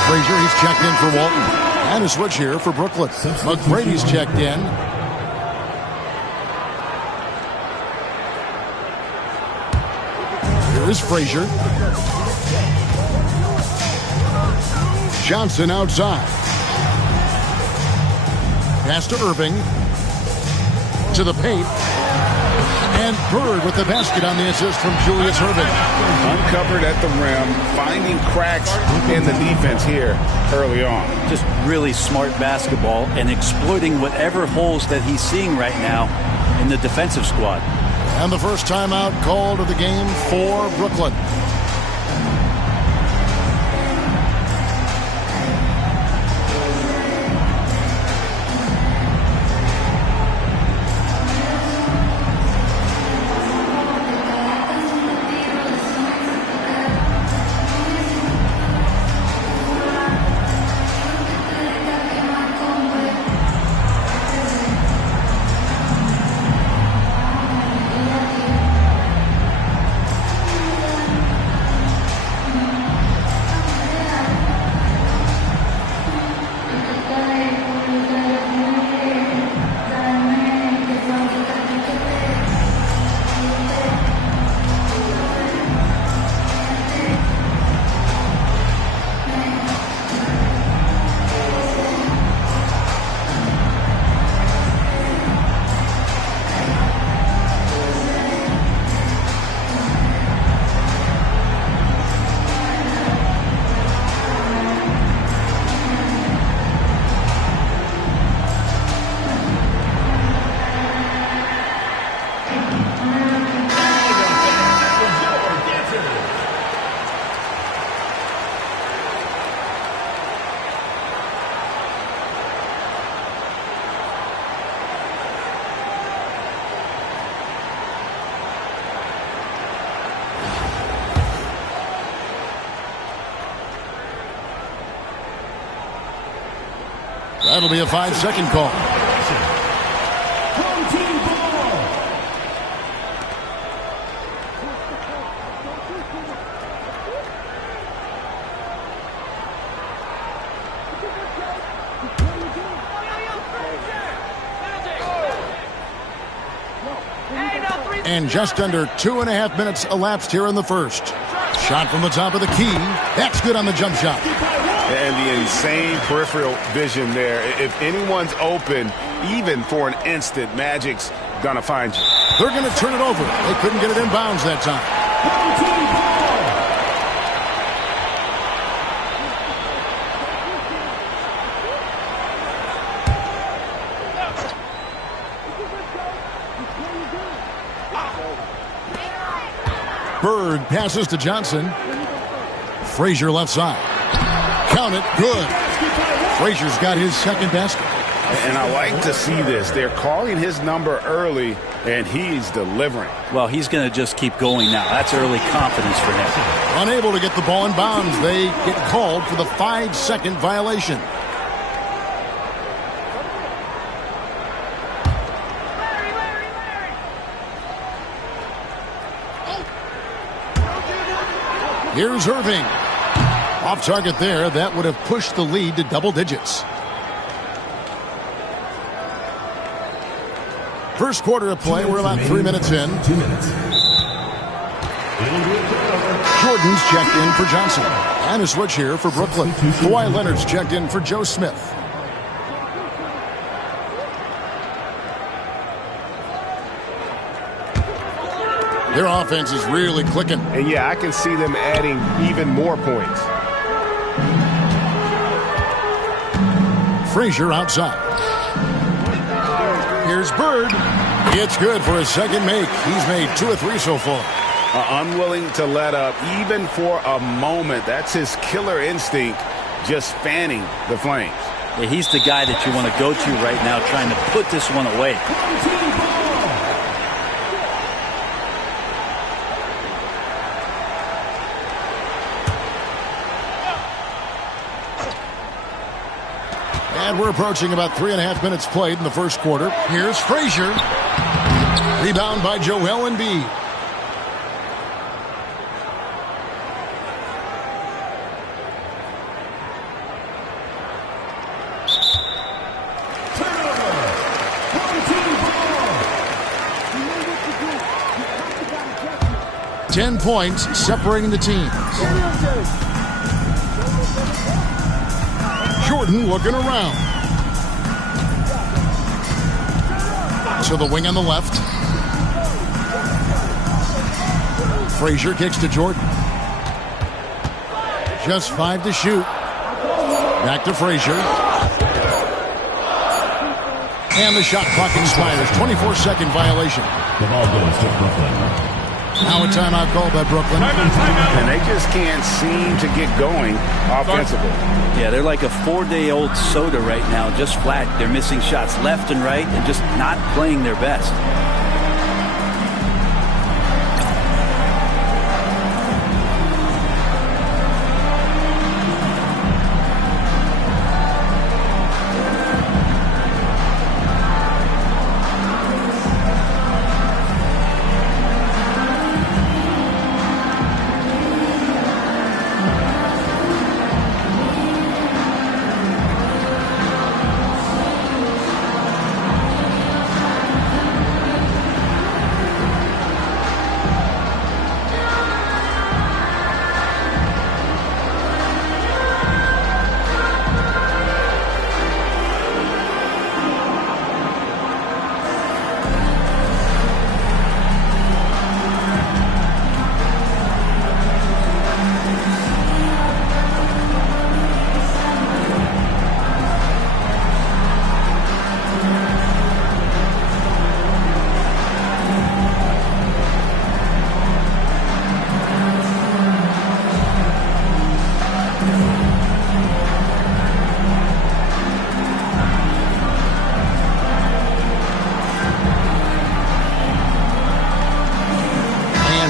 Frazier, he's checked in for Walton. And a switch here for Brooklyn. McGrady's checked in. Here is Frazier. Johnson outside. Pass to Irving. To the paint. And Bird with the basket on the assist from Julius Irving. Uncovered at the rim, finding cracks in the defense here early on. Just really smart basketball and exploiting whatever holes that he's seeing right now in the defensive squad. And the first timeout called of the game for Brooklyn. That'll be a 5-second call. Home team ball. And just under 2.5 minutes elapsed here in the first. Shot from the top of the key. That's good on the jump shot. And the insane peripheral vision there. If anyone's open, even for an instant, Magic's going to find you. They're going to turn it over. They couldn't get it in bounds that time. Home team ball. Bird passes to Johnson. Frazier left side. Count it. Good. Frazier's got his second basket. And I like to see this. They're calling his number early, and he's delivering. Well, he's going to just keep going now. That's early confidence for him. Unable to get the ball in bounds. They get called for the 5-second violation. Here's Irving. Off target there. That would have pushed the lead to double digits. First quarter of play. We're about 3 minutes in. 2 minutes. Jordan's checked in for Johnson. And a switch here for Brooklyn. Kawhi Leonard's checked in for Joe Smith. Their offense is really clicking. And, yeah, I can see them adding even more points. Frazier outside. Here's Bird. It's good for his second make. He's made 2 or 3 so far. Unwilling to let up even for a moment. That's his killer instinct, just fanning the flames. Yeah, he's the guy that you want to go to right now, trying to put this one away. Home team ball. And we're approaching about 3.5 minutes played in the first quarter. Here's Frazier. Rebound by Joel Embiid. Turnover. Home team ball. 10 points separating the teams. Jordan looking around. To the wing on the left. Frazier kicks to Jordan. Just 5 to shoot. Back to Frazier. And the shot clock expires. 24-second violation. The ball goes to Brooklyn. Now a timeout called by Brooklyn. And they just can't seem to get going offensively. Yeah, they're like a 4-day-old soda right now, just flat. They're missing shots left and right and just not playing their best.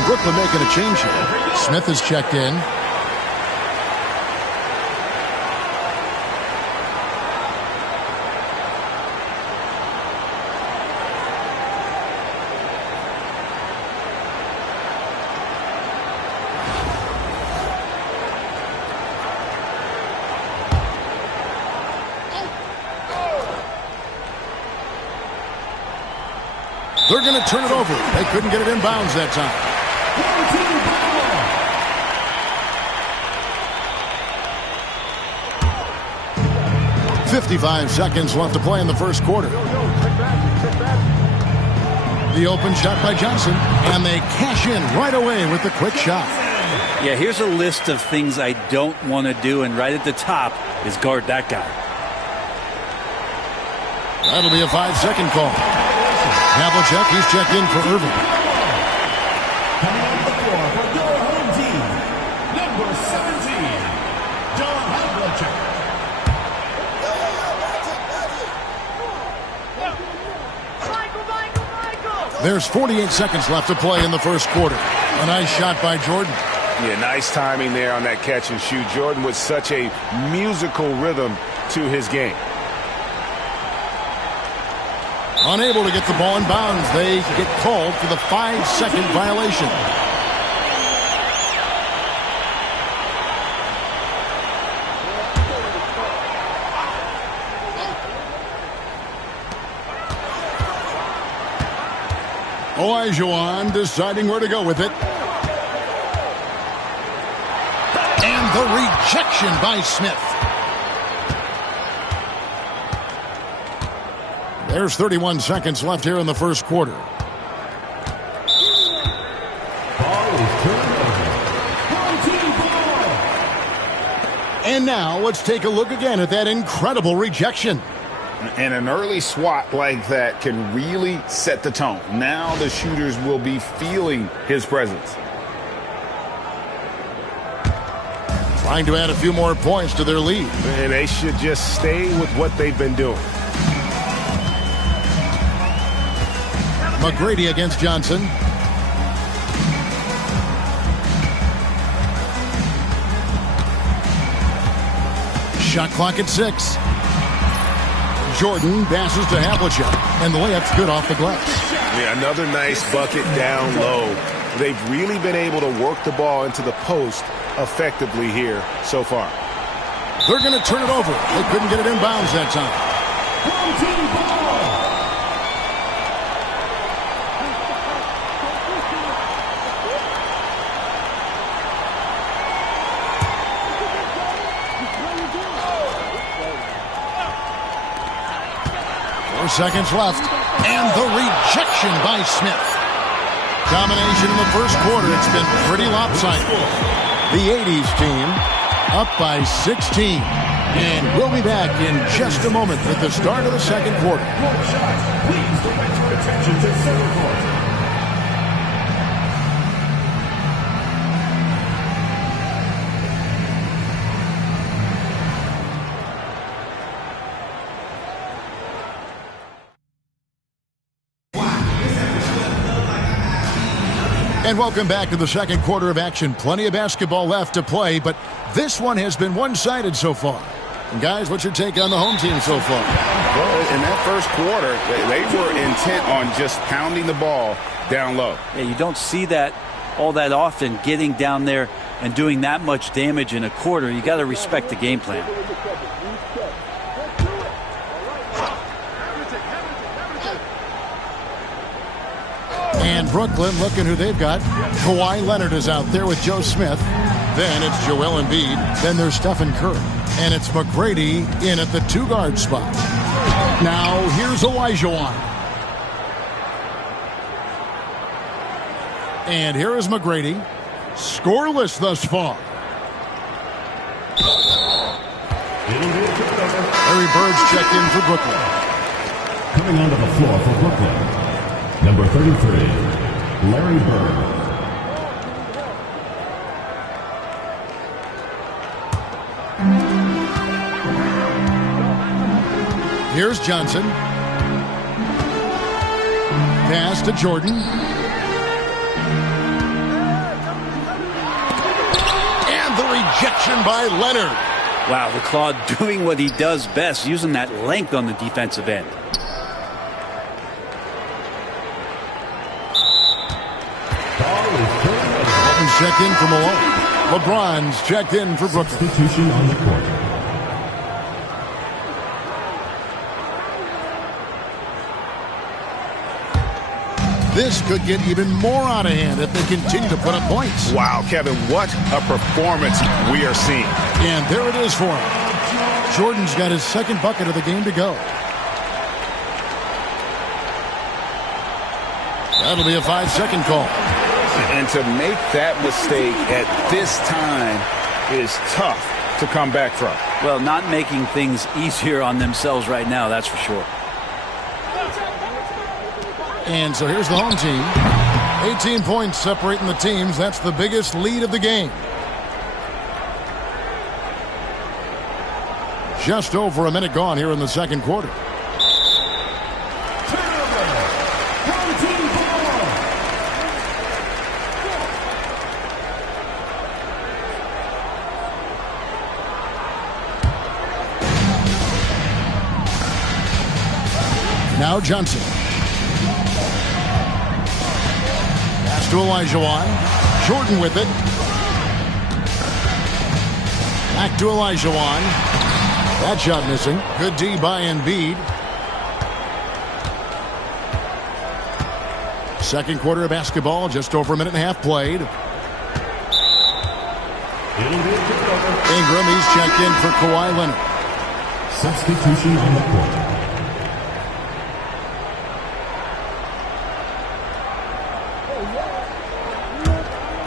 Brooklyn making a change here. Smith is checked in. They're going to turn it over. They couldn't get it in bounds that time. 55 seconds left to play in the first quarter. The open shot by Johnson, and they cash in right away with the quick shot. Yeah, here's a list of things I don't want to do, and right at the top is guard that guy. That'll be a 5-second call. Havlicek, he's checked in for Irving. Coming on the floor for your home team, number 17, John Havlicek. There's 48 seconds left to play in the first quarter. A nice shot by Jordan. Yeah, nice timing there on that catch and shoot. Jordan with such a musical rhythm to his game. Unable to get the ball in bounds. They get called for the 5-second violation. Olajuwon deciding where to go with it. And the rejection by Smith. There's 31 seconds left here in the first quarter. And now let's take a look again at that incredible rejection. And an early swat like that can really set the tone. Now the shooters will be feeling his presence. Trying to add a few more points to their lead. And they should just stay with what they've been doing. McGrady against Johnson. Shot clock at 6. Jordan passes to Havlicek, and the layup's good off the glass. Yeah, another nice bucket down low. They've really been able to work the ball into the post effectively here so far. They're going to turn it over. They couldn't get it in bounds that time. 4 seconds left. And the rejection by Smith. Domination in the first quarter. It's been pretty lopsided. The 80s team up by 16. And we'll be back in just a moment with the start of the second quarter. Please direct your attention to center court. And welcome back to the second quarter of action. Plenty of basketball left to play, but this one has been one-sided so far. And guys, what's your take on the home team so far? Well, in that first quarter, they were intent on just pounding the ball down low. Yeah, you don't see that all that often, getting down there and doing that much damage in a quarter. You got to respect the game plan. And Brooklyn, looking who they've got. Kawhi Leonard is out there with Joe Smith. Then it's Joel Embiid. Then there's Stephen Curry. And it's McGrady in at the 2-guard spot. Now here's Olajuwon. And here is McGrady. Scoreless thus far. Larry Bird's checked in for Brooklyn. Coming onto the floor for Brooklyn, number 33, Larry Bird. Here's Johnson. Pass to Jordan. And the rejection by Leonard. Wow, the Claw doing what he does best, using that length on the defensive end. Walton's checked in for Malone. LeBron's checked in for Brooklyn. Substitution on the court. This could get even more out of hand if they continue to put up points. Wow, Kevin, what a performance we are seeing. And there it is for him. Jordan's got his second bucket of the game to go. That'll be a 5-second call. And to make that mistake at this time is tough to come back from. Well, not making things easier on themselves right now, that's for sure. And so here's the home team. 18 points separating the teams. That's the biggest lead of the game. Just over a minute gone here in the second quarter. Now Johnson. Pass to Olajuwon. Jordan with it. Back to Olajuwon. That shot missing. Good D by Embiid. Second quarter of basketball. Just over a minute and a half played. Ingram, he's checked in for Kawhi Leonard. Substitution on the court.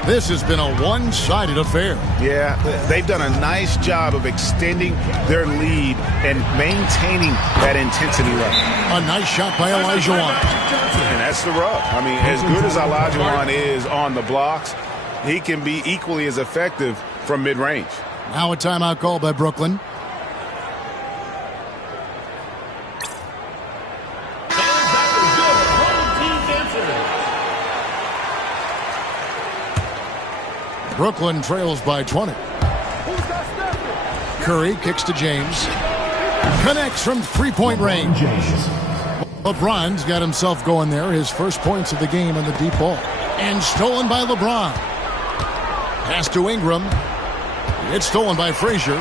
This has been a one-sided affair. Yeah, they've done a nice job of extending their lead and maintaining that intensity level. A nice shot by Olajuwon. And that's the rub. I mean, as good as Olajuwon is on the blocks, he can be equally as effective from mid-range. Now a timeout call by Brooklyn. Brooklyn trails by 20. Curry kicks to James. Connects from three-point range. LeBron's got himself going there. His first points of the game on the deep ball. And stolen by LeBron. Pass to Ingram. It's stolen by Frazier.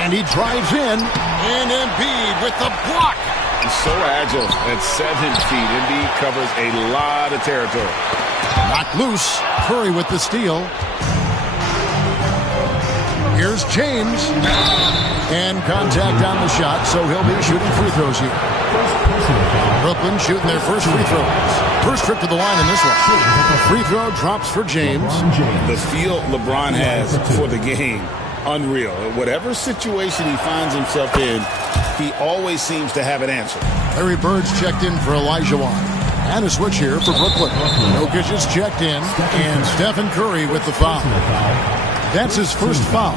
And he drives in. And Embiid with the block. He's so agile at 7 feet. Embiid covers a lot of territory. Knocked loose. Curry with the steal. Here's James. And contact on the shot, so he'll be shooting free throws here. Brooklyn shooting their first free throws. First trip to the line in this one. Free throw drops for James. The feel LeBron has for the game, unreal. Whatever situation he finds himself in, he always seems to have an answer. Larry Bird's checked in for Olajuwon. And a switch here for Brooklyn. Jokic is checked in. And Stephen Curry with the foul. That's his first foul.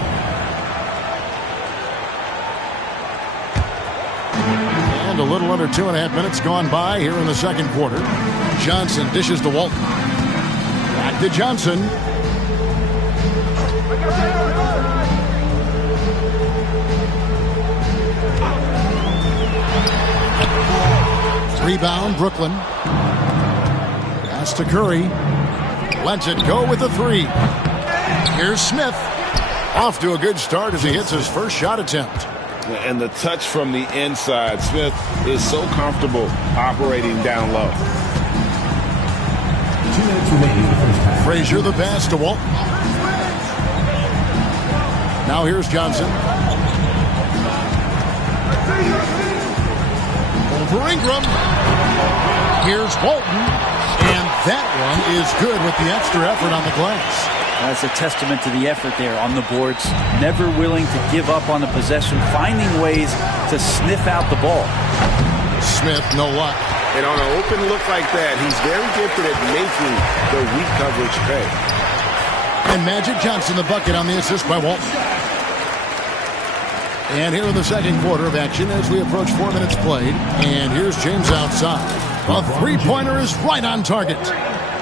And a little under 2.5 minutes gone by here in the second quarter. Johnson dishes to Walton. Back to Johnson. Rebound, Brooklyn. Pass to Curry. Lets it go with a three. Here's Smith. Off to a good start as he hits his first shot attempt. And the touch from the inside. Smith is so comfortable operating down low. 2 minutes remaining in the first half. Frazier the pass to Walton. Now here's Johnson. Over Ingram. Here's Walton. And that one is good with the extra effort on the glass. That's a testament to the effort there on the boards. Never willing to give up on the possession, finding ways to sniff out the ball. Smith, no luck. And on an open look like that, he's very gifted at making the weak coverage pay. And Magic Johnson the bucket on the assist by Walton. And here in the second quarter of action as we approach 4 minutes played. And here's James outside. A three-pointer is right on target.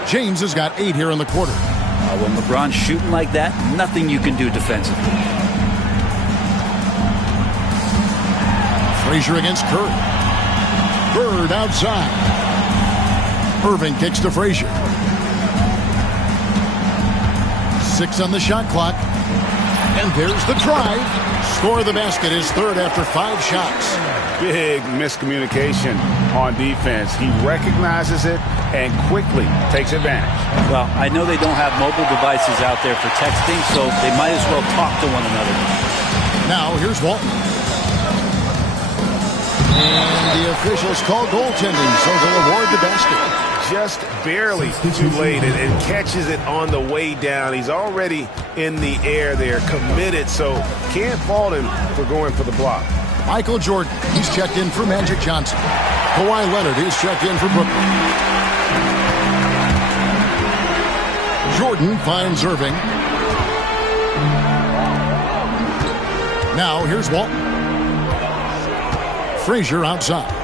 James has got 8 here in the quarter. When LeBron's shooting like that, nothing you can do defensively. Frazier against Curry. Bird outside. Irving kicks to Frazier. 6 on the shot clock. And And there's the drive. Score the basket is third after 5 shots. Big miscommunication on defense. He recognizes it and quickly takes advantage. Well, I know they don't have mobile devices out there for texting, so they might as well talk to one another. Now, here's Walton. And the officials call goaltending, so they'll award the basket. Just barely too late and catches it on the way down. He's already in the air there, committed, so can't fault him for going for the block. Michael Jordan, he's checked in for Magic Johnson. Kawhi Leonard is checked in for Brooklyn. Jordan finds Irving. Now here's Walton. Frazier outside.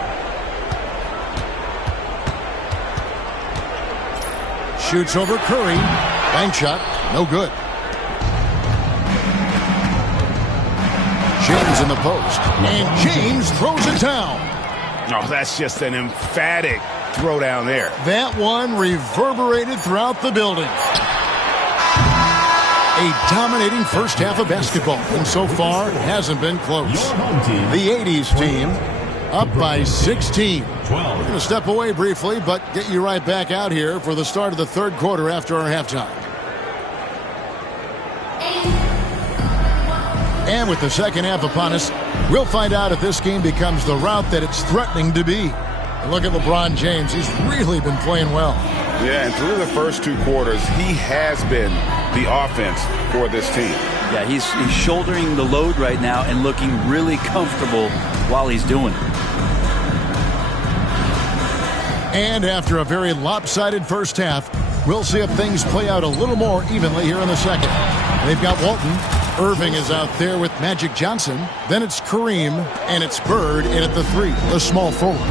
Shoots over Curry. Bank shot. No good. James in the post. And James throws it down. Oh, that's just an emphatic throw down there. That one reverberated throughout the building. A dominating first half of basketball. And so far, hasn't been close. The 80s team up by 16. We're going to step away briefly, but get you right back out here for the start of the third quarter after our halftime. And with the second half upon us, we'll find out if this game becomes the route that it's threatening to be. Look at LeBron James. He's really been playing well. Yeah, and through the first 2 quarters, he has been the offense for this team. Yeah, he's shouldering the load right now and looking really comfortable while he's doing it. And after a very lopsided first half, we'll see if things play out a little more evenly here in the second. They've got Walton. Irving is out there with Magic Johnson. Then it's Kareem, and it's Bird in at the 3, the small forward.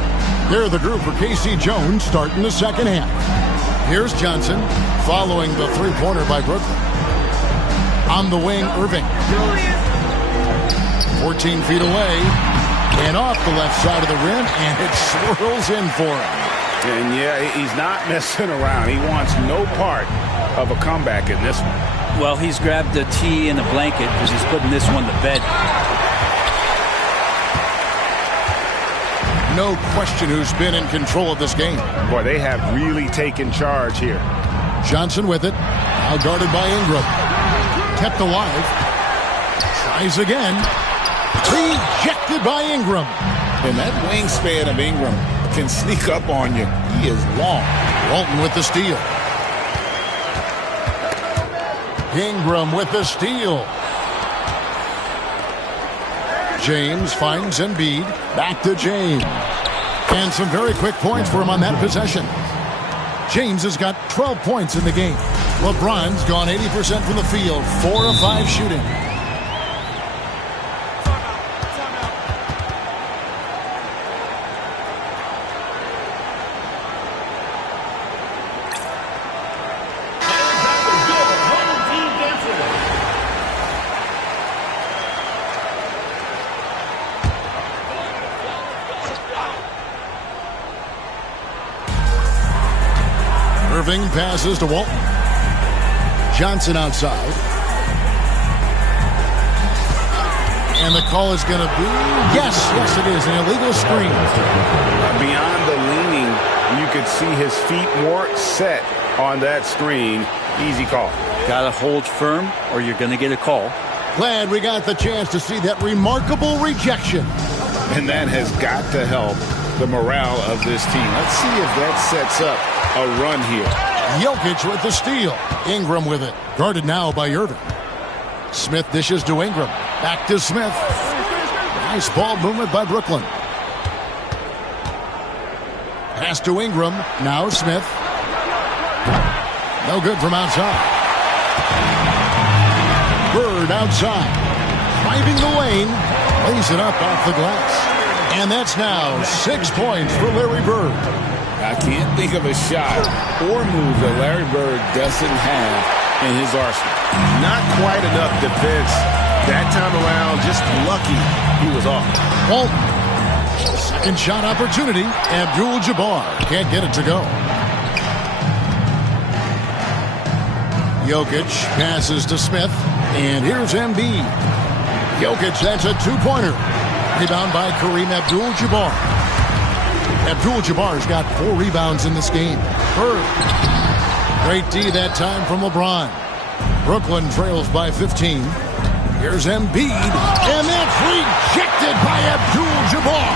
They're the group for Casey Jones starting the second half. Here's Johnson following the three-pointer by Brooklyn. On the wing, Irving. 14 feet away and off the left side of the rim, and it swirls in for him. And yeah, he's not messing around. He wants no part of a comeback in this one. Well, he's grabbed a tee and a blanket because he's putting this one to bed. No question who's been in control of this game. Boy, they have really taken charge here. Johnson with it. Now guarded by Ingram. Kept alive. Tries again. Rejected by Ingram. And that wingspan of Ingram can sneak up on you. He is long. Walton with the steal. Ingram with the steal. James finds Embiid. Back to James. And some very quick points for him on that possession. James has got 12 points in the game. LeBron's gone 80% from the field. 4 of 5 shooting. Irving passes to Walton. Johnson outside. And the call is going to be, yes, it is, an illegal screen. Beyond the leaning, you could see his feet more set on that screen. Easy call. Got to hold firm or you're going to get a call. Glad we got the chance to see that remarkable rejection. And that has got to help the morale of this team. Let's see if that sets up a run here. Jokic with the steal. Ingram with it. Guarded now by Irving. Smith dishes to Ingram. Back to Smith. Nice ball movement by Brooklyn. Pass to Ingram. Now Smith. No good from outside. Bird outside. Driving the lane. Lays it up off the glass. And that's now 6 points for Larry Bird. I can't think of a shot or move that Larry Bird doesn't have in his arsenal. Not quite enough defense that time around. Just lucky he was off. Walton. Second shot opportunity. Abdul-Jabbar can't get it to go. Jokic passes to Smith. And here's Embiid. Jokic, that's a two-pointer. Rebound by Kareem Abdul-Jabbar. Abdul-Jabbar's got 4 rebounds in this game. Bird. Great D that time from LeBron. Brooklyn trails by 15. Here's Embiid. And that's rejected by Abdul-Jabbar.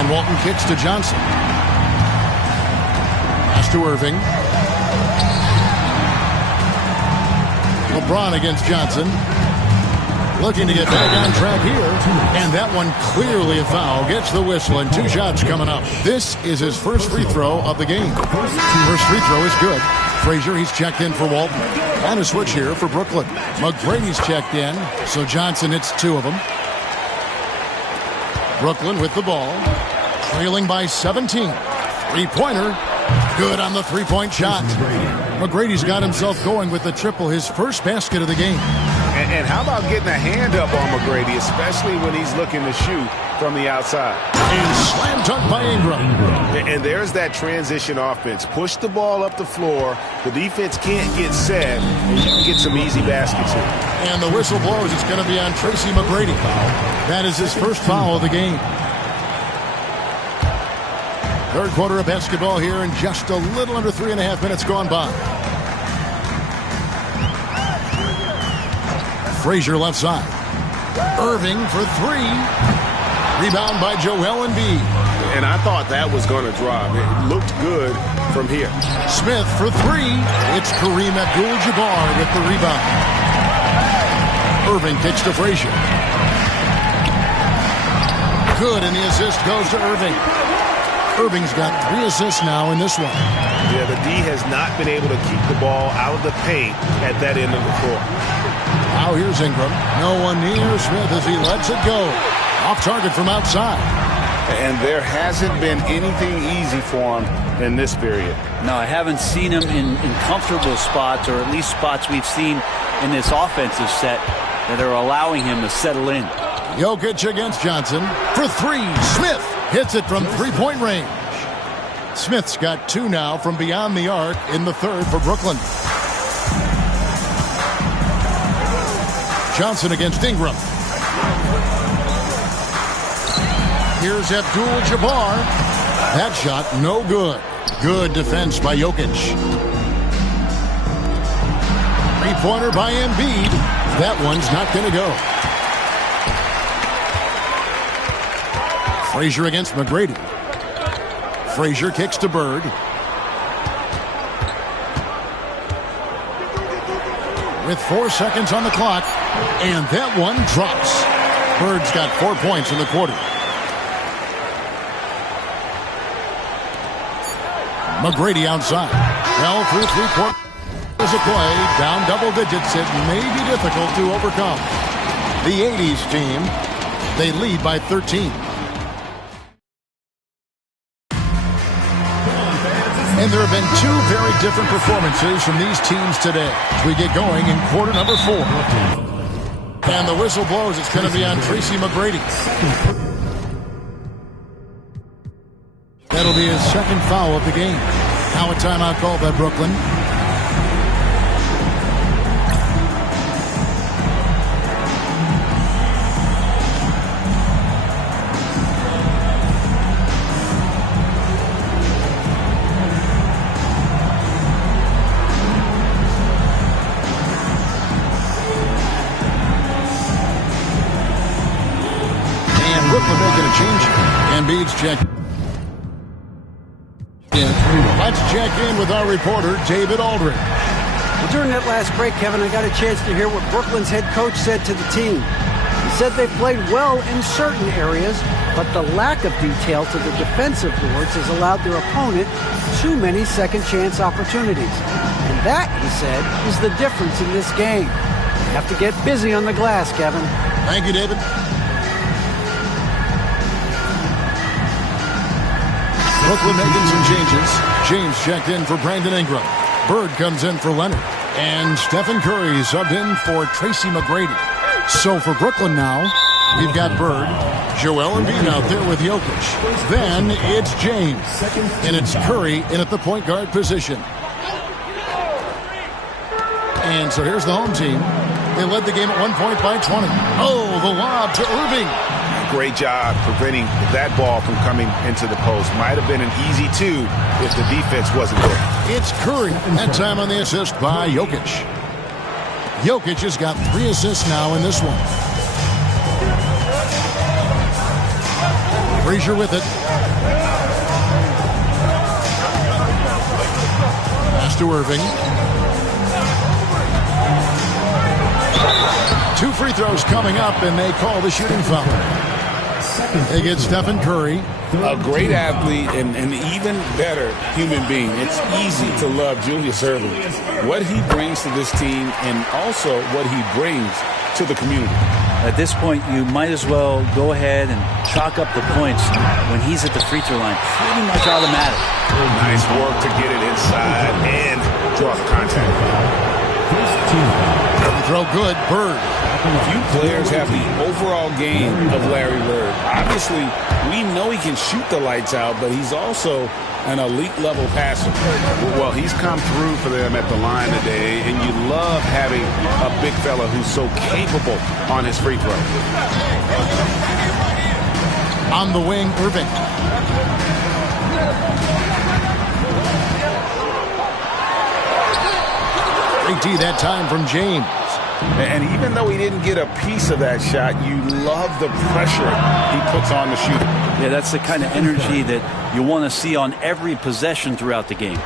And Walton kicks to Johnson. Pass to Irving. LeBron against Johnson. Looking to get back on track here. And that one clearly a foul. Gets the whistle and 2 shots coming up. This is his first free throw of the game. First free throw is good. Frazier, he's checked in for Walton. And a switch here for Brooklyn. McGrady's checked in. So Johnson hits 2 of them. Brooklyn with the ball. Trailing by 17. Three-pointer. Good on the three-point shot. McGrady's got himself going with the triple, his first basket of the game. And how about getting a hand up on McGrady, especially when he's looking to shoot from the outside. And slam dunk by Ingram. And there's that transition offense. Push the ball up the floor. The defense can't get set, and you can get some easy baskets here. And the whistle blows. It's going to be on Tracy McGrady. That is his first foul of the game. Third quarter of basketball here, and just a little under 3.5 minutes gone by. Frazier left side. Irving for 3. Rebound by Joel Embiid. And I thought that was going to drop. It looked good from here. Smith for 3. It's Kareem Abdul-Jabbar with the rebound. Irving kicks to Frazier. Good, and the assist goes to Irving. Irving's got 3 assists now in this one. Yeah, the D has not been able to keep the ball out of the paint at that end of the floor. Now here's Ingram. No one near Smith as he lets it go. Off target from outside. And there hasn't been anything easy for him in this period. No, I haven't seen him in comfortable spots, or at least spots we've seen in this offensive set that are allowing him to settle in. Jokic against Johnson for 3. Smith hits it from three-point range. Smith's got 2 now from beyond the arc in the third for Brooklyn. Johnson against Ingram. Here's Abdul-Jabbar. That shot no good. Good defense by Jokic. Three-pointer by Embiid. That one's not going to go. Frazier against McGrady. Frazier kicks to Bird. With 4 seconds on the clock. And that one drops. Bird's got 4 points in the quarter. McGrady outside. Well, through 3 quarters of play, down double digits, it may be difficult to overcome. The 80s team, they lead by 13. And there have been 2 very different performances from these teams today. As we get going in quarter number 4. And the whistle blows. It's going to be on Tracy McGrady. That'll be his second foul of the game. Now a timeout called by Brooklyn. And Brooklyn making a change. Embiid's check. Let's check in with our reporter, David Aldridge. Well, during that last break, Kevin, I got a chance to hear what Brooklyn's head coach said to the team. He said they played well in certain areas, but the lack of detail to the defensive boards has allowed their opponent too many second-chance opportunities. And that, he said, is the difference in this game. You have to get busy on the glass, Kevin. Thank you, David. Brooklyn making some changes. James checked in for Brandon Ingram. Bird comes in for Leonard. And Stephen Curry subbed in for Tracy McGrady. So for Brooklyn now, we've got Bird, Joel Embiid out there with Jokic. Then it's James. And it's Curry in at the point guard position. And so here's the home team. They led the game at 1 point by 20. Oh, the lob to Irving. Great job preventing that ball from coming into the post. Might have been an easy 2 if the defense wasn't there. It's Curry. That time on the assist by Jokic. Jokic has got 3 assists now in this one. Frazier with it. Pass to Irving. 2 free throws coming up, and they call the shooting foul. They get Stephen Curry. A great athlete and an even better human being. It's easy to love Julius Erving. What he brings to this team and also what he brings to the community. At this point, you might as well go ahead and chalk up the points when he's at the free throw line. Pretty much automatic. Nice work to get it inside and draw the contact. Throw good. Bird. Few players have the overall game of Larry Bird. Obviously, we know he can shoot the lights out, but he's also an elite-level passer. Well, he's come through for them at the line today, and you love having a big fella who's so capable on his free throw. On the wing, Irving. Great D that time from James. And even though he didn't get a piece of that shot, you love the pressure he puts on the shooter. Yeah, that's the kind of energy that you want to see on every possession throughout the game.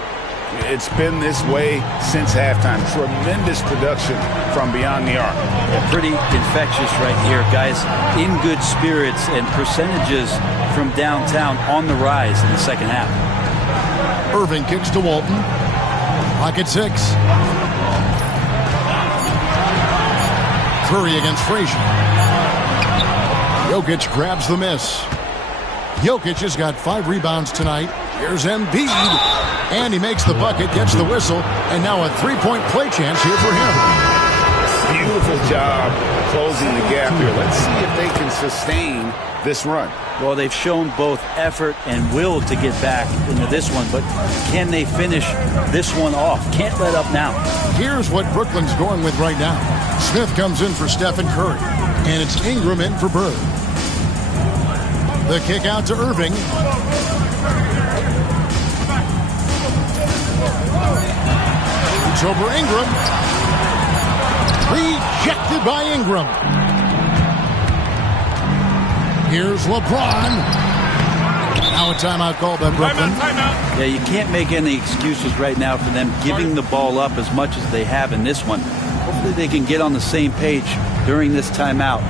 It's been this way since halftime. Tremendous production from beyond the arc. Yeah, pretty infectious right here, guys. In good spirits and percentages from downtown on the rise in the second half. Irving kicks to Walton. Pocket 6. Curry against Frazier. Jokic grabs the miss. Jokic has got 5 rebounds tonight. Here's Embiid. And he makes the bucket, gets the whistle, and now a 3-point play chance here for him. Beautiful job closing the gap here. Let's see if they can sustain this run. Well, they've shown both effort and will to get back into this one, but can they finish this one off? Can't let up now. Here's what Brooklyn's going with right now. Smith comes in for Stephen Curry, and it's Ingram in for Bird. The kick out to Irving. It's over Ingram. Rejected by Ingram. Here's LeBron. Now a timeout called by Brooklyn. Yeah, you can't make any excuses right now for them giving the ball up as much as they have in this one. Hopefully they can get on the same page during this timeout.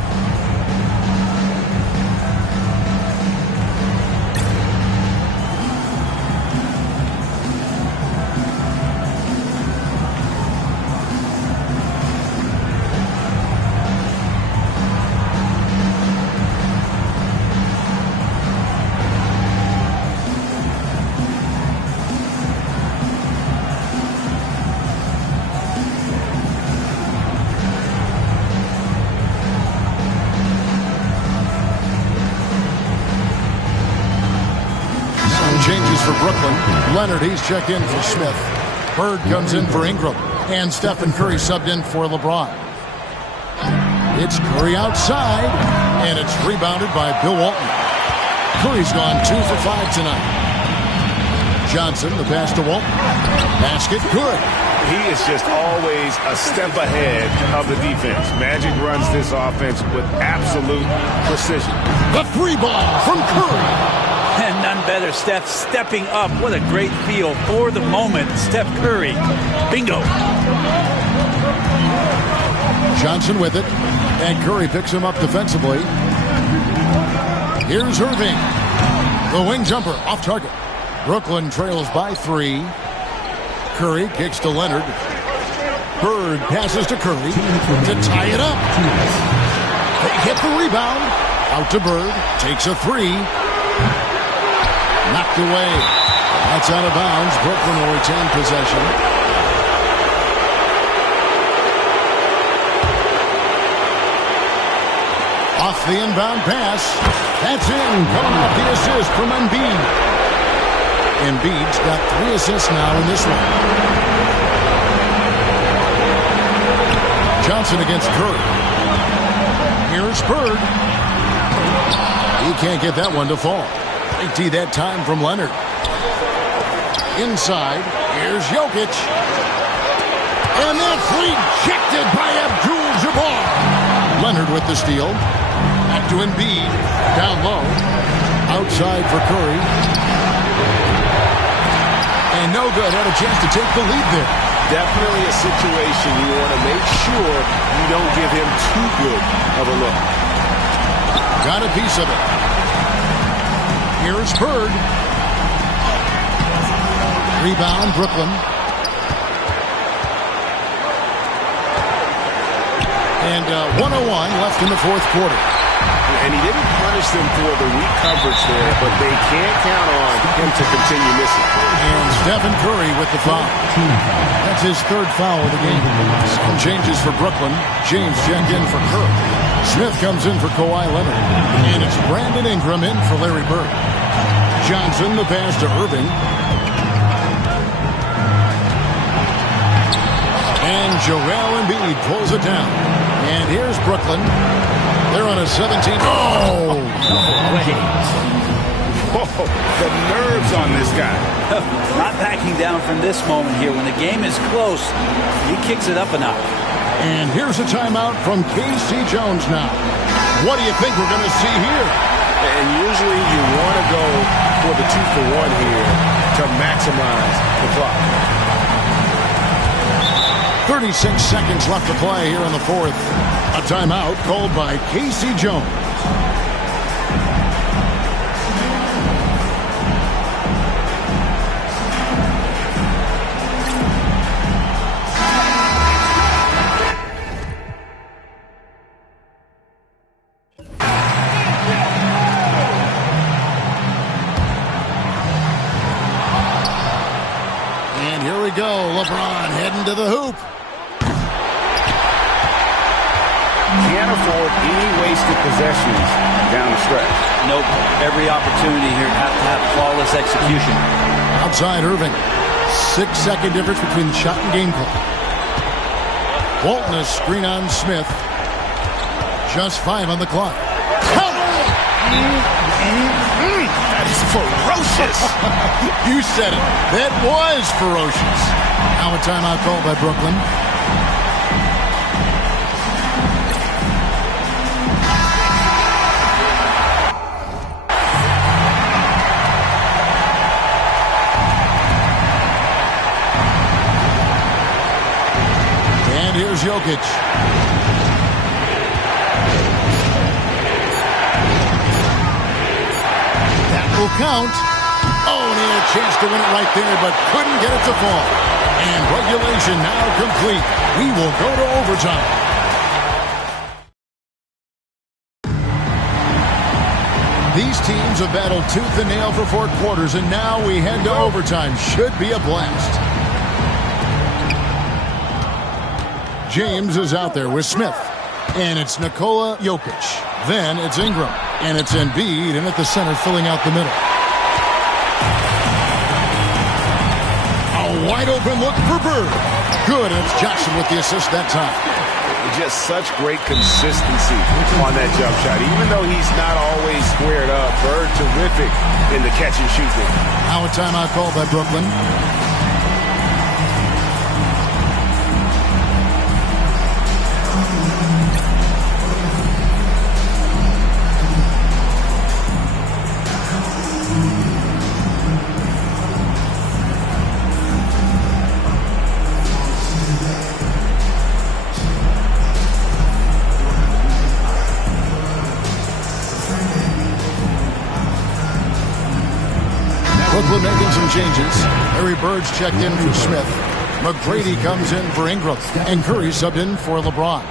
Changes for Brooklyn. Leonard, he's checked in for Smith. Bird comes in for Ingram. And Stephen Curry subbed in for LeBron. It's Curry outside. And it's rebounded by Bill Walton. Curry's gone 2 for 5 tonight. Johnson, the pass to Walton. Basket good. He is just always a step ahead of the defense. Magic runs this offense with absolute precision. The 3 ball from Curry. And none better, Steph stepping up. What a great feel for the moment. Steph Curry. Bingo. Johnson with it. And Curry picks him up defensively. Here's Irving. The wing jumper off target. Brooklyn trails by 3. Curry kicks to Leonard. Bird passes to Curry to tie it up. They hit the rebound. Out to Bird. Takes a 3. Knocked away. That's out of bounds. Brooklyn will retain possession. Off the inbound pass. That's in. Coming off the assist from Embiid. Embiid's got 3 assists now in this one. Johnson against Curry. Here's Bird. He can't get that one to fall. Great D that time from Leonard. Inside, here's Jokic. And that's rejected by Abdul-Jabbar. Leonard with the steal. Back to Embiid. Down low. Outside for Curry. And no good. Had a chance to take the lead there. Definitely a situation you want to make sure you don't give him too good of a look. Got a piece of it. Here's Bird. Rebound, Brooklyn. And 1:01 left in the fourth quarter. And he didn't punish them for the weak coverage there, but they can't count on him to continue missing. And Stephen Curry with the foul. That's his third foul of the game. Some changes for Brooklyn. James checked in for Curry. Smith comes in for Kawhi Leonard. And it's Brandon Ingram in for Larry Bird. Johnson, the pass to Irving. And Joel Embiid pulls it down. And here's Brooklyn. They're on a 17. Oh! Oh, the nerves on this guy. Not backing down from this moment here. When the game is close, he kicks it up a notch. And here's a timeout from K.C. Jones now. What do you think we're going to see here? And usually you want to go for the 2-for-1 here to maximize the clock. 36 seconds left to play here in the fourth. A timeout called by K.C. Jones. And here we go. LeBron heading to the hoop. Can't afford any wasted possessions down the stretch. Nope. Every opportunity here have to have flawless execution. Outside Irving. 6-second difference between the shot and game clock. Walton a screen on Smith. Just 5 on the clock. That is ferocious. You said it. That was ferocious. Now a timeout called by Brooklyn. And here's Jokic. Will count. Oh, and he had a chance to win it right there, but couldn't get it to fall. And regulation now complete. We will go to overtime. These teams have battled tooth and nail for 4 quarters, and now we head to overtime. Should be a blast. James is out there with Smith. And it's Nikola Jokic. Then it's Ingram. And it's Embiid in at the center, filling out the middle. A wide open look for Bird. Good, and it's Jackson with the assist that time. Just such great consistency on that jump shot. Even though he's not always squared up, Bird terrific in the catch and shoot game. Now a timeout called by Brooklyn. Brooklyn making some changes. Larry Bird's checked in for Smith. McGrady comes in for Ingram. And Curry subbed in for LeBron.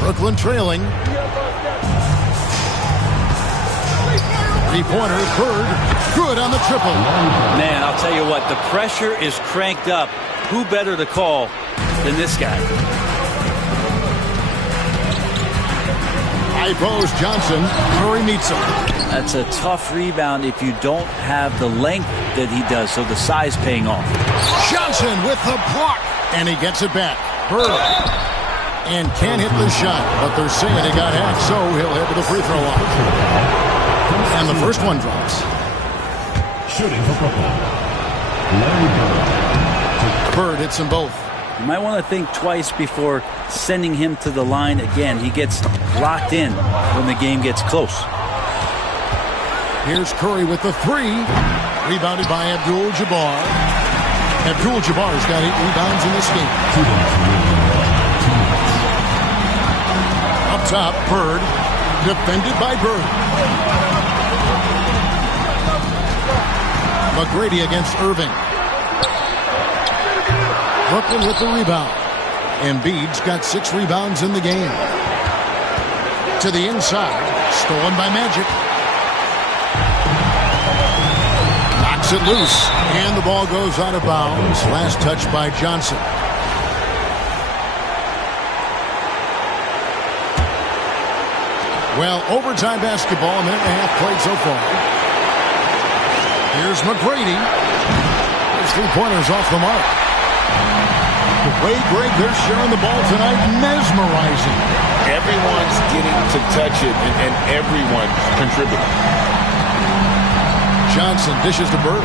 Brooklyn trailing. 3-pointer, Bird. Good on the triple. Man, I'll tell you what, the pressure is cranked up. Who better to call than this guy? High post, Johnson. Curry meets him. That's a tough rebound if you don't have the length that he does, so the size paying off. Johnson with the block. And he gets it back. Bird. and can't hit the shot, but they're saying he got hacked, so he'll head to the free throw line. And the first one drops. Shooting for Brooklyn, Larry Bird. Bird hits them both. You might want to think twice before sending him to the line again. He gets locked in when the game gets close. Here's Curry with the three. Rebounded by Abdul-Jabbar. Abdul-Jabbar's got 8 rebounds in this game. Up top, Bird. Defended by Bird. McGrady against Irving. Brooklyn with the rebound. Embiid's got 6 rebounds in the game. To the inside. Stolen by Magic. Knocks it loose. And the ball goes out of bounds. Last touch by Johnson. Well, overtime basketball, a minute and a half played so far. Here's McGrady. His 3-pointers off the mark. The way, Greg, they're sharing the ball tonight, mesmerizing. Everyone's getting to touch it, and everyone contributing. Johnson dishes to Bird.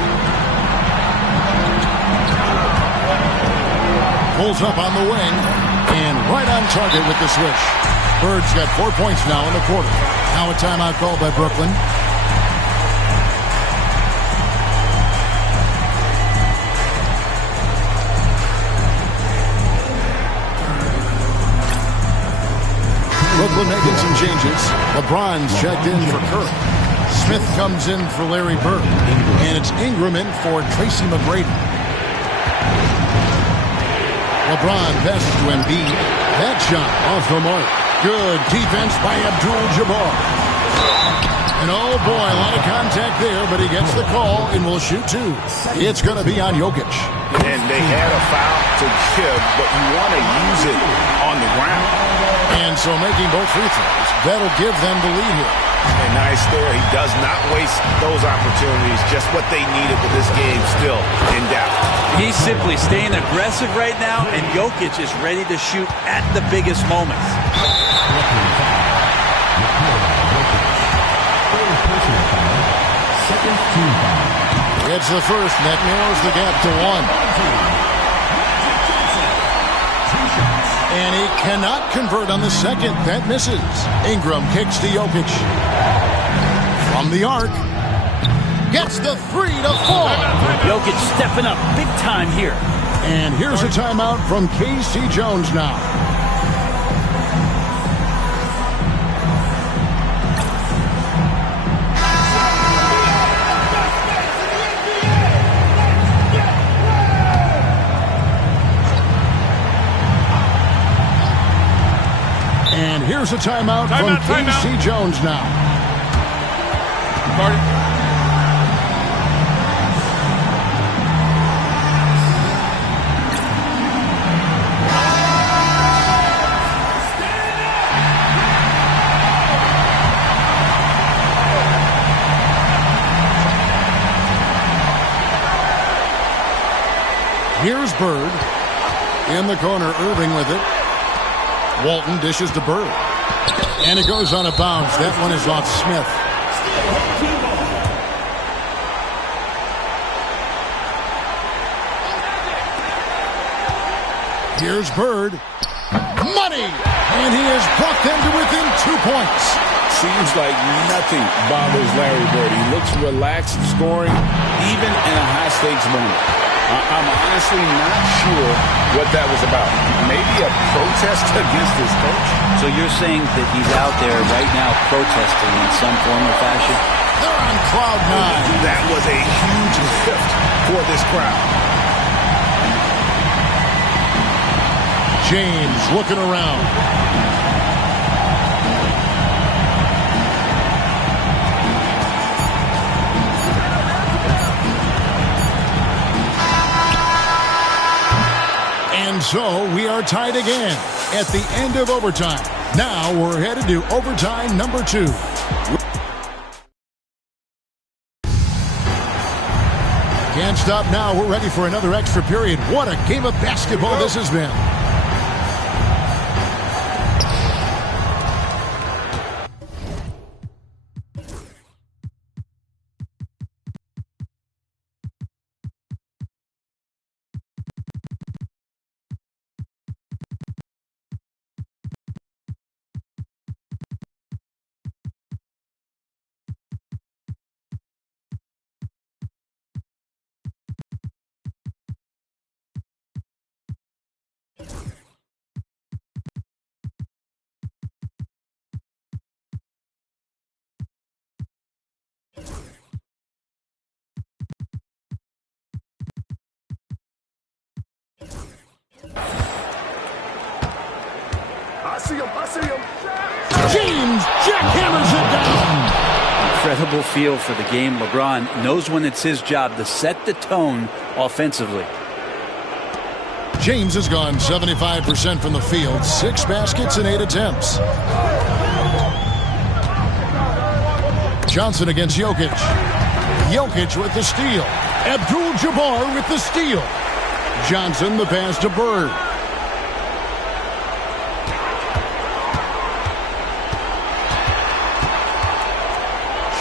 Pulls up on the wing, and right on target with the switch. Bird's got 4 points now in the quarter. Now a timeout called by Brooklyn. Brooklyn making some changes. LeBron's checked in for Curry. Smith comes in for Larry Bird. And it's Ingram in for Tracy McGrady. LeBron passes to Embiid. That shot off the mark. Good defense by Abdul-Jabbar. And oh boy, a lot of contact there, but he gets the call and will shoot 2. It's going to be on Jokic. And they had a foul to give, but you want to use it on the ground. And so making both free throws, that'll give them the lead here. And nice there. He does not waste those opportunities. Just what they needed with this game still in doubt. He's simply staying aggressive right now, and Jokic is ready to shoot at the biggest moments. It's the first, and that narrows the gap to 1. And he cannot convert on the second. That misses. Ingram kicks to Jokic. From the arc. Gets the 3 to fall. Jokic stepping up big time here. And here's a timeout from K.C. Jones now. And here's a timeout from K.C. Jones now. Here's Bird. In the corner, Irving with it. Walton dishes to Bird. And it goes on a bounce. That one is off Smith. Here's Bird. Money! And he has brought them to within 2 points. Seems like nothing bothers Larry Bird. He looks relaxed, scoring, even in a high-stakes moment. I'm honestly not sure what that was about. Maybe a protest against his coach? So you're saying that he's out there right now protesting in some form or fashion? They're on cloud 9. That was a huge lift for this crowd. James looking around. And so we are tied again at the end of overtime. Now we're headed to overtime number 2. Can't stop now. We're ready for another extra period. What a game of basketball this has been. James jackhammers it down. Incredible feel for the game. LeBron knows when it's his job to set the tone offensively. James has gone 75% from the field, 6 baskets in 8 attempts. Johnson against Jokic. Jokic with the steal. Abdul-Jabbar with the steal. Johnson the pass to Bird.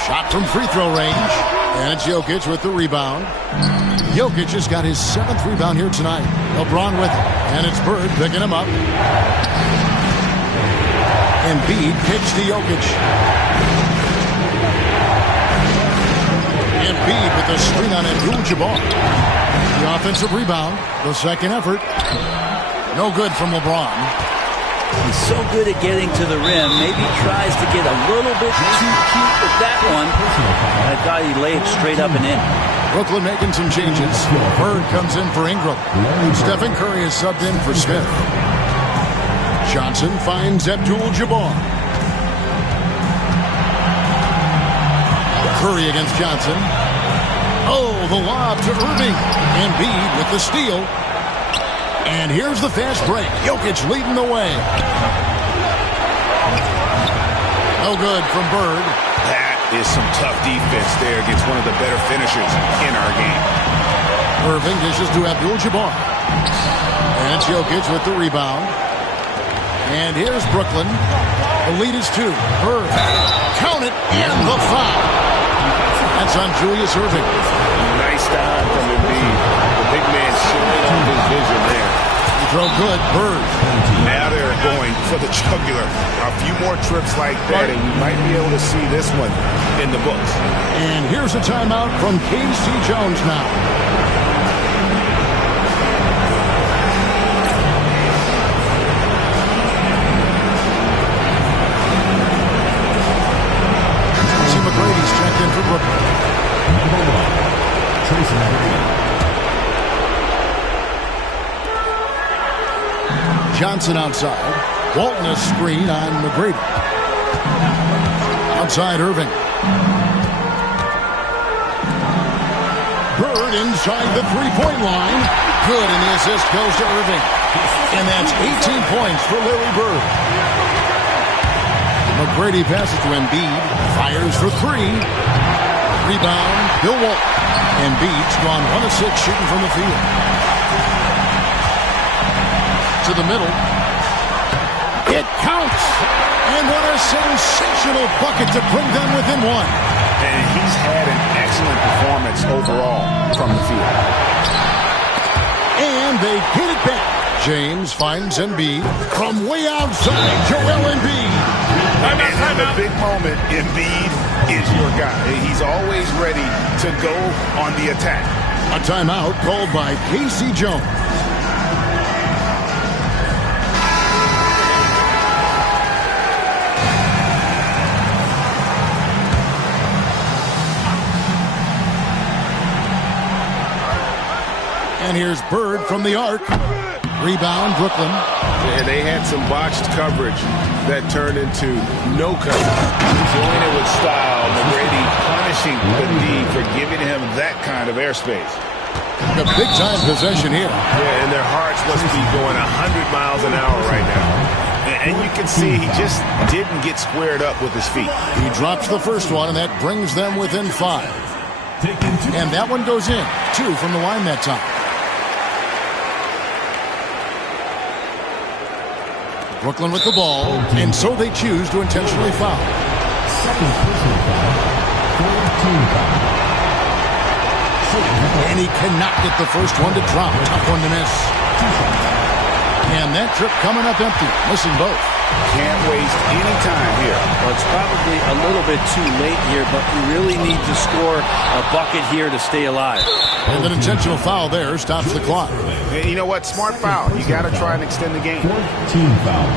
Shot from free throw range. And it's Jokic with the rebound. Jokic has got his 7th rebound here tonight. LeBron with it. And it's Bird picking him up. Embiid kicks to Jokic. Embiid with the screen on Abdul-Jabbar. The offensive rebound. The second effort. No good from LeBron. He's so good at getting to the rim. Maybe tries to get a little bit too cute with that one. I thought he'd lay it straight up and in. Brooklyn making some changes. Bird comes in for Ingram. Stephen Curry is subbed in for Smith. Johnson finds Abdul-Jabbar. Curry against Johnson. Oh, the lob to Irving. Embiid with the steal. And here's the fast break. Jokic leading the way. No good from Bird. That is some tough defense there against one of the better finishers in our game. Irving dishes to Abdul-Jabbar. And it's Jokic with the rebound. And here's Brooklyn. The lead is 2. Bird. Count it. And the foul. That's on Julius Irving. Nice dive from Embiid. The big man showing off his vision there. He throw good. Bird. Now they're going for the jugular. A few more trips like that, and we might be able to see this one in the books. And here's a timeout from K.C. Jones now. McGrady's checked in for Brooklyn. Number 1, Tracy McGrady. Johnson outside. Walton a screen on McGrady. Outside Irving. Bird inside the three-point line. Good, and the assist goes to Irving. And that's 18 points for Larry Bird. McGrady passes to Embiid. Fires for 3. Rebound, Bill Walton. Embiid's gone 1 of 6 shooting from the field. To the middle. It counts. And what a sensational bucket to bring them within 1. And he's had an excellent performance overall from the field. And they get it back. James finds Embiid from way outside. Joel Embiid. And in the big moment, Embiid is your guy. He's always ready to go on the attack. A timeout called by K.C. Jones. And here's Bird from the arc. Rebound, Brooklyn. And they had some botched coverage that turned into no coverage. Doing it with style. McGrady punishing the D for giving him that kind of airspace. A big-time possession here. Yeah, and their hearts must be going 100 miles an hour right now. And you can see he just didn't get squared up with his feet. He drops the first one, and that brings them within 5. And that one goes in. 2 from the line that time. Brooklyn with the ball, and so they choose to intentionally foul. Second personal foul. 14 foul. And he cannot get the first one to drop. Tough one to miss. And that trip coming up empty. Missing both. Can't waste any time here. Well, it's probably a little bit too late here, but you really need to score a bucket here to stay alive. And an intentional foul there stops the clock. And you know what? Smart foul. You got to try and extend the game. 14 foul.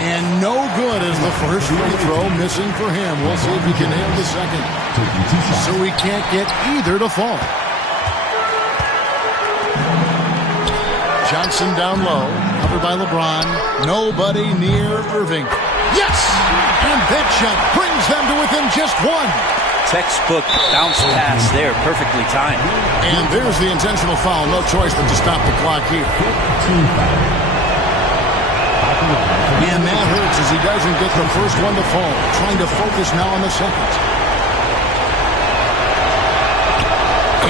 And no good as the first free throw missing for him. We'll see if he can nail the second. So he can't get either to fall. Johnson down low. Covered by LeBron. Nobody near Irving. Yes! And that shot brings them to within just one. Textbook bounce pass there, perfectly timed. And there's the intentional foul. No choice but to stop the clock here. And that hurts as he doesn't get the first one to fall. Trying to focus now on the second.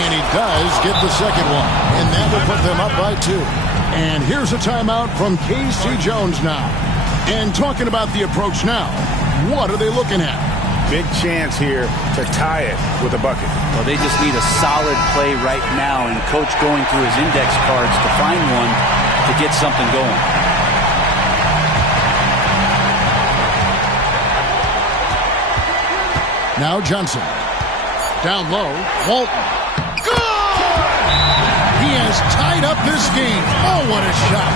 And he does get the second one. And that will put them up by 2. And here's a timeout from K.C. Jones now. And talking about the approach now, what are they looking at? Big chance here to tie it with a bucket. Well, they just need a solid play right now, and Coach going through his index cards to find one to get something going. Now Johnson. Down low, Walton. Good! He has tied up this game. Oh, what a shot.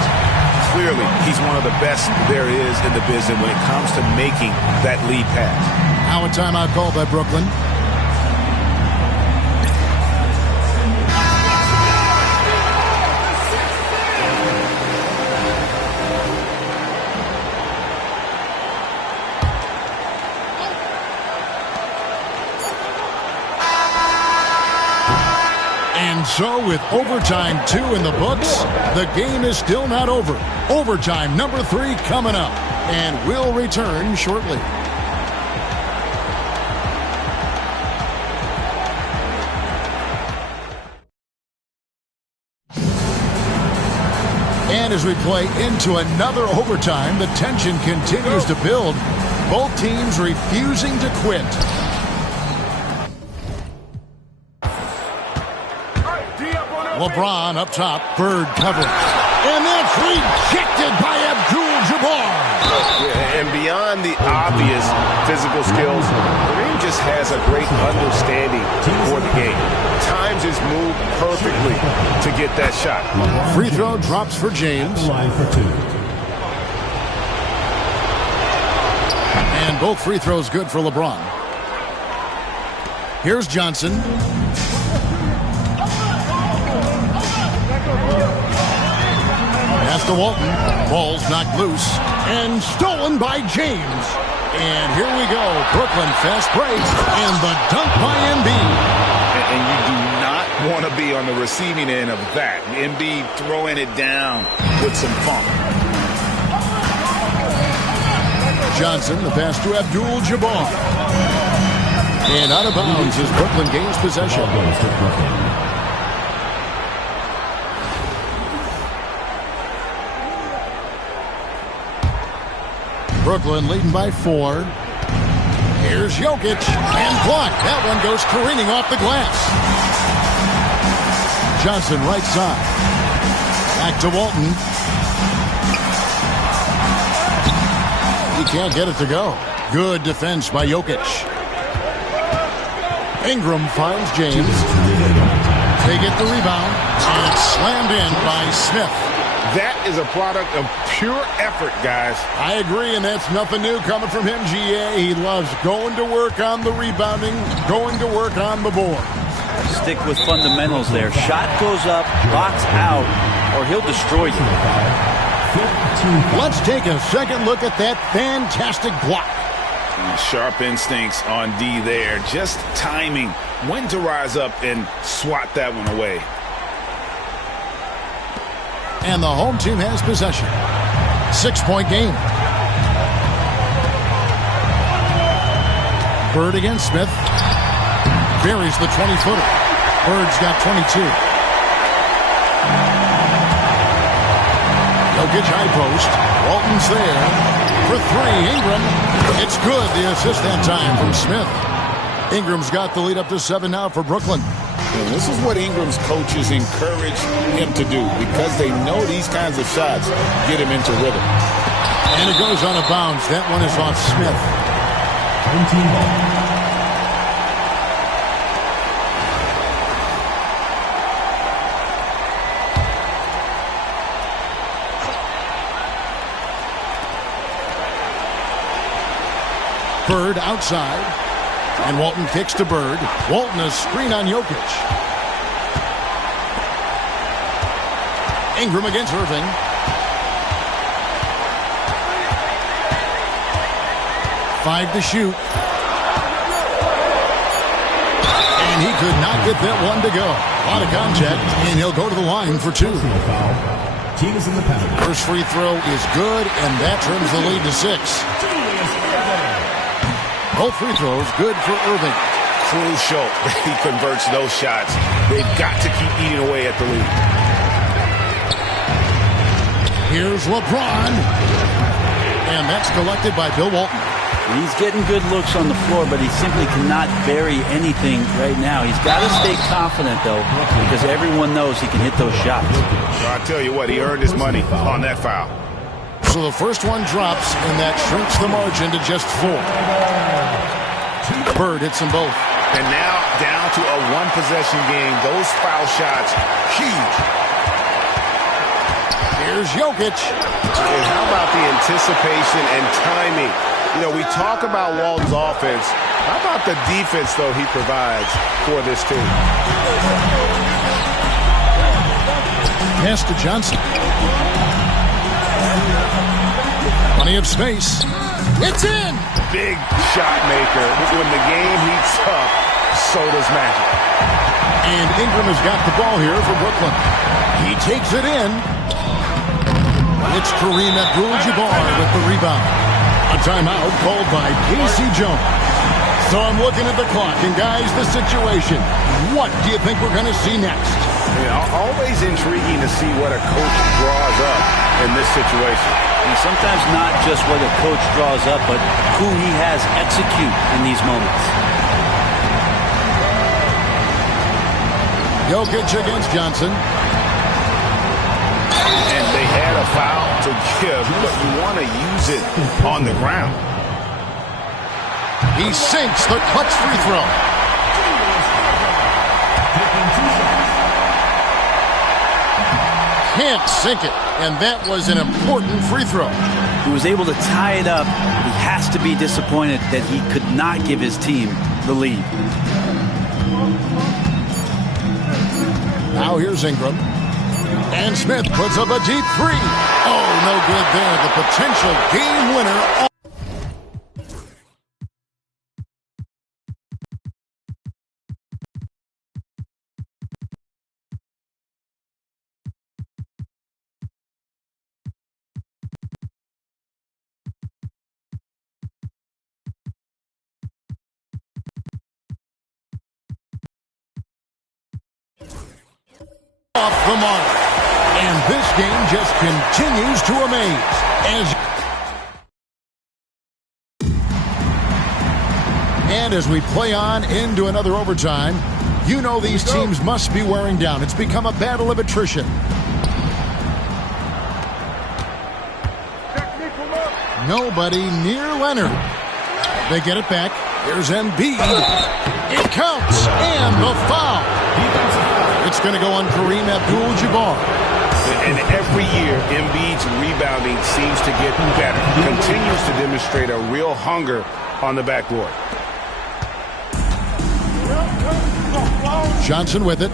Clearly, he's one of the best there is in the business when it comes to making that lead pass. Now a timeout called by Brooklyn. And so with overtime 2 in the books, the game is still not over. Overtime number 3 coming up. And we'll return shortly. And as we play into another overtime, the tension continues to build. Both teams refusing to quit. LeBron up top, Bird covering. And that's rejected by Abdul-Jabbar. Yeah, and beyond the obvious physical skills, Kareem just has a great understanding for the game. Times his move perfectly to get that shot. Free throw drops for James. Line for 2. And both free throws good for LeBron. Here's Johnson. Pass to Walton. Ball's knocked loose. And stolen by James. And here we go. Brooklyn fast break. And the dunk by Embiid. And you do not want to be on the receiving end of that. Embiid throwing it down with some funk. Johnson, the pass to Abdul-Jabbar. And out of bounds as Brooklyn gains possession. Brooklyn leading by 4. Here's Jokic. And blocked. That one goes careening off the glass. Johnson right side. Back to Walton. He can't get it to go. Good defense by Jokic. Ingram finds James. They get the rebound. And slammed in by Smith. That is a product of pure effort, guys. I agree, and that's nothing new coming from him, GA. He loves going to work on the rebounding, going to work on the board. Stick with fundamentals there. Shot goes up, box out, or he'll destroy you. Let's take a second look at that fantastic block. Sharp instincts on D there. Just timing when to rise up and swat that one away. And the home team has possession. 6-point game. Bird against Smith. Buries the 20-footer. Bird's got 22. Jokic high post. Walton's there. For 3, Ingram. It's good. The assist that time from Smith. Ingram's got the lead up to 7 now for Brooklyn. And this is what Ingram's coaches encourage him to do because they know these kinds of shots get him into rhythm. And it goes on a bounce. That one is off Smith. Bird outside. And Walton kicks to Bird. Walton a screen on Jokic. Ingram against Irving. 5 to shoot. And he could not get that one to go. A lot of contact, and he'll go to the line for 2. Team is in the penalty. First free throw is good, and that turns the lead to 6. Both free throws good for Irving. Crucial that he converts those shots. They've got to keep eating away at the lead. Here's LeBron. And that's collected by Bill Walton. He's getting good looks on the floor, but he simply cannot bury anything right now. He's got to stay confident, though, because everyone knows he can hit those shots. Well, I tell you what, he earned his money on that foul. So the first one drops, and that shrinks the margin to just 4. Bird hits them both. And now down to a one-possession game. Those foul shots, huge. Here's Jokic. And how about the anticipation and timing? You know, we talk about Walton's offense. How about the defense, though, he provides for this team? Pass to Johnson. Plenty of space. It's in! Big shot maker. When the game heats up, so does Magic. And Ingram has got the ball here for Brooklyn. He takes it in. It's Kareem Abdul-Jabbar with the rebound. A timeout called by Casey Jones. So I'm looking at the clock, and guys, the situation. What do you think we're going to see next? Always intriguing to see what a coach draws up in this situation. And sometimes not just what a coach draws up, but who he has execute in these moments. Jokic against Johnson. And they had a foul to give, but you want to use it on the ground. He sinks the clutch free throw. Can't sink it, and that was an important free throw. He was able to tie it up. He has to be disappointed that he could not give his team the lead. Now here's Ingram. And Smith puts up a deep 3. Oh, no good there. The potential game winner. Off the mark. And this game just continues to amaze. And as we play on into another overtime, you know these teams must be wearing down. It's become a battle of attrition. Nobody near Leonard. They get it back. Here's Embiid. It counts. And the foul. It's going to go on Kareem Abdul-Jabbar. And every year, Embiid's rebounding seems to get better. Continues to demonstrate a real hunger on the backboard. Johnson with it.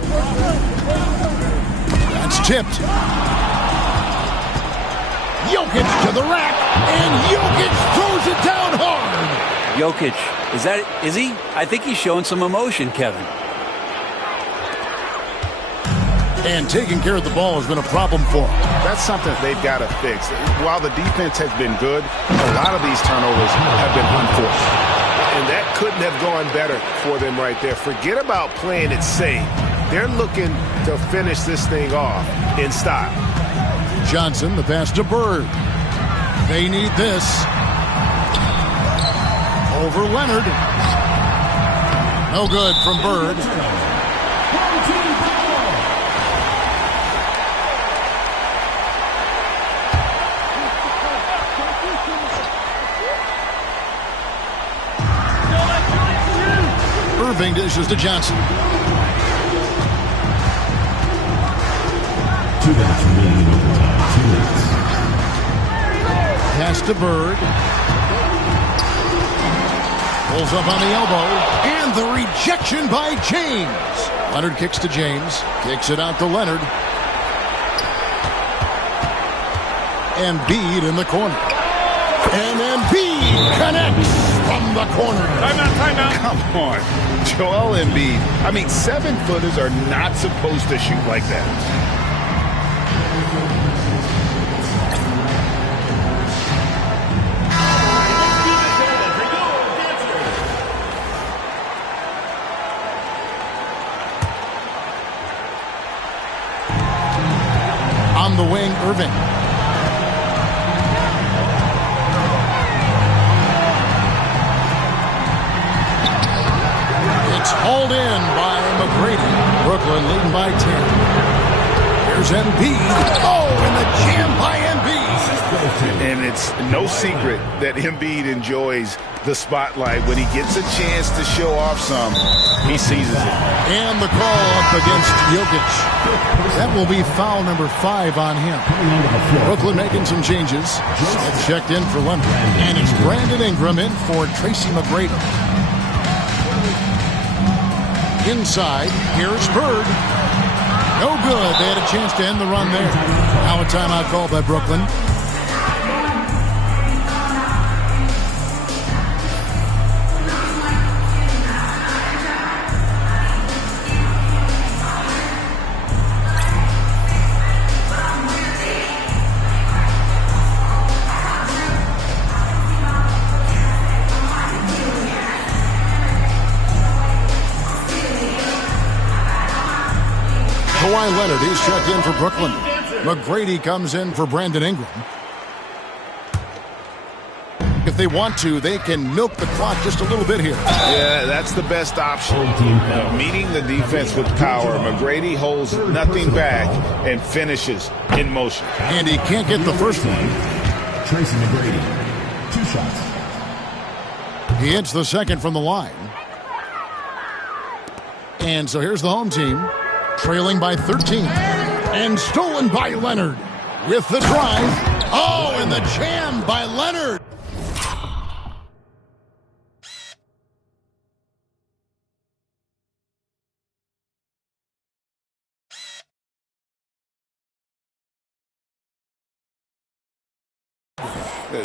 That's tipped. Jokic to the rack, and Jokic throws it down hard. Jokic, is he? I think he's showing some emotion, Kevin. And taking care of the ball has been a problem for him. That's something they've got to fix. While the defense has been good, a lot of these turnovers have been unforced. And that couldn't have gone better for them right there. Forget about playing it safe. They're looking to finish this thing off in style. Johnson, the pass to Bird. They need this. Over Leonard. No good from Bird. Irving dishes to Johnson. 2 minutes remaining in overtime. 2 minutes. Pass to Bird. Pulls up on the elbow. And the rejection by James. Leonard kicks to James. Kicks it out to Leonard. Embiid in the corner. And Embiid connects. from the corner. Timeout. Come on. Joel Embiid. I mean, 7-footers are not supposed to shoot like that. On the wing, Irving. It's hauled in by McGrady. Brooklyn leading by 10. Here's Embiid. Oh, and the jam by Embiid. And it's no secret that Embiid enjoys the spotlight. When he gets a chance to show off some, he seizes it. And the call up against Jokic. That will be foul number 5 on him. Brooklyn making some changes. That's checked in for Leonard. And it's Brandon Ingram in for Tracy McGrady. Inside, here's Bird. No good. They had a chance to end the run there. Now a timeout called by Brooklyn. Kawhi Leonard, he's checked in for Brooklyn. McGrady comes in for Brandon Ingram. If they want to, they can milk the clock just a little bit here. Yeah, that's the best option. Meeting the defense with power, McGrady holds nothing back and finishes in motion. And he can't get the first one. Tracy McGrady, 2 shots. He hits the second from the line. And so here's the home team. Trailing by 13. And stolen by Leonard. With the drive. Oh, and the jam by Leonard.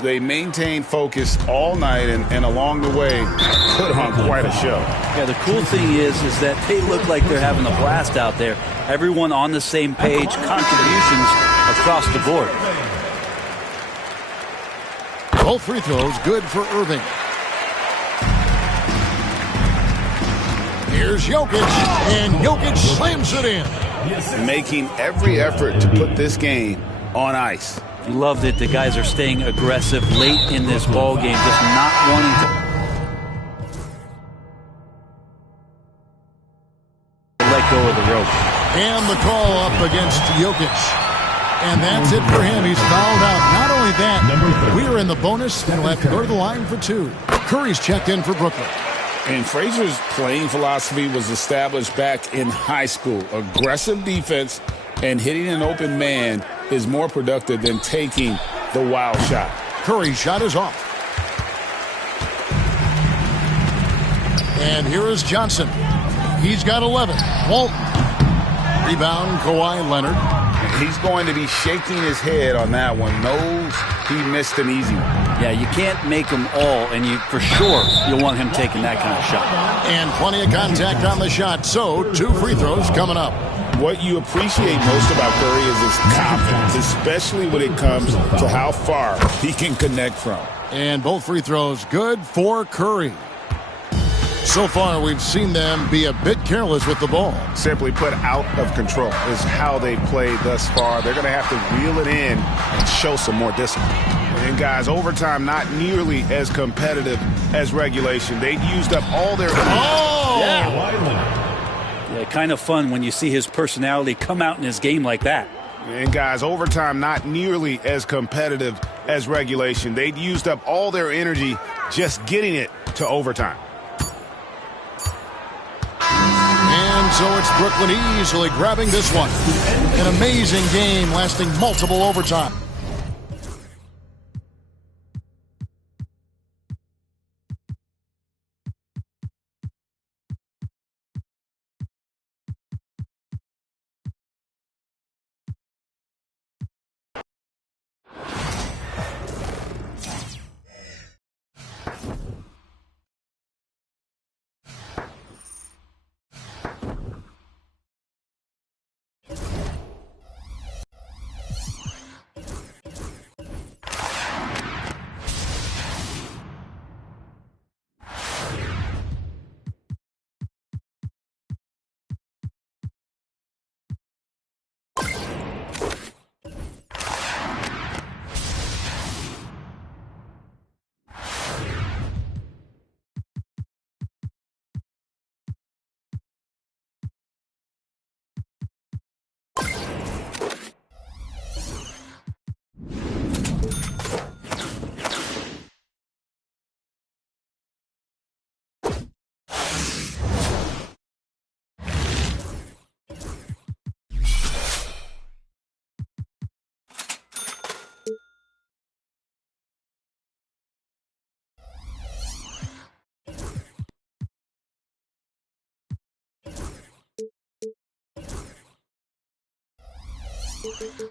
They maintain focus all night and along the way put on quite a show. Yeah, the cool thing is that they look like they're having a blast out there. Everyone on the same page, contributions across the board. Both free throws good for Irving. Here's Jokic, and Jokic slams it in. Making every effort to put this game on ice. You loved it. The guys are staying aggressive late in this ball game, just not wanting to let go of the rope. And the call up against Jokic. And that's it for him. He's fouled out. Not only that, we're in the bonus, and he'll have to go to the line for 2. Curry's checked in for Brooklyn. And Frazier's playing philosophy was established back in high school. Aggressive defense and hitting an open man is more productive than taking the wild shot. Curry's shot is off. And here is Johnson. He's got 11. Walton. Rebound, Kawhi Leonard. He's going to be shaking his head on that one. Knows he missed an easy one. Yeah, you can't make them all, and you for sure you'll want him taking that kind of shot. And plenty of contact on the shot, so 2 free throws coming up. What you appreciate most about Curry is his confidence, especially when it comes to how far he can connect from. And both free throws good for Curry. So far, we've seen them be a bit careless with the ball. Simply put, out of control is how they played thus far. They're going to have to reel it in and show some more discipline. And guys, overtime not nearly as competitive as regulation. They used up all their... Oh! Yeah, kind of fun when you see his personality come out in his game like that. And guys, overtime not nearly as competitive as regulation. They'd used up all their energy just getting it to overtime. And so it's Brooklyn easily grabbing this one. An amazing game lasting multiple overtime. Sports.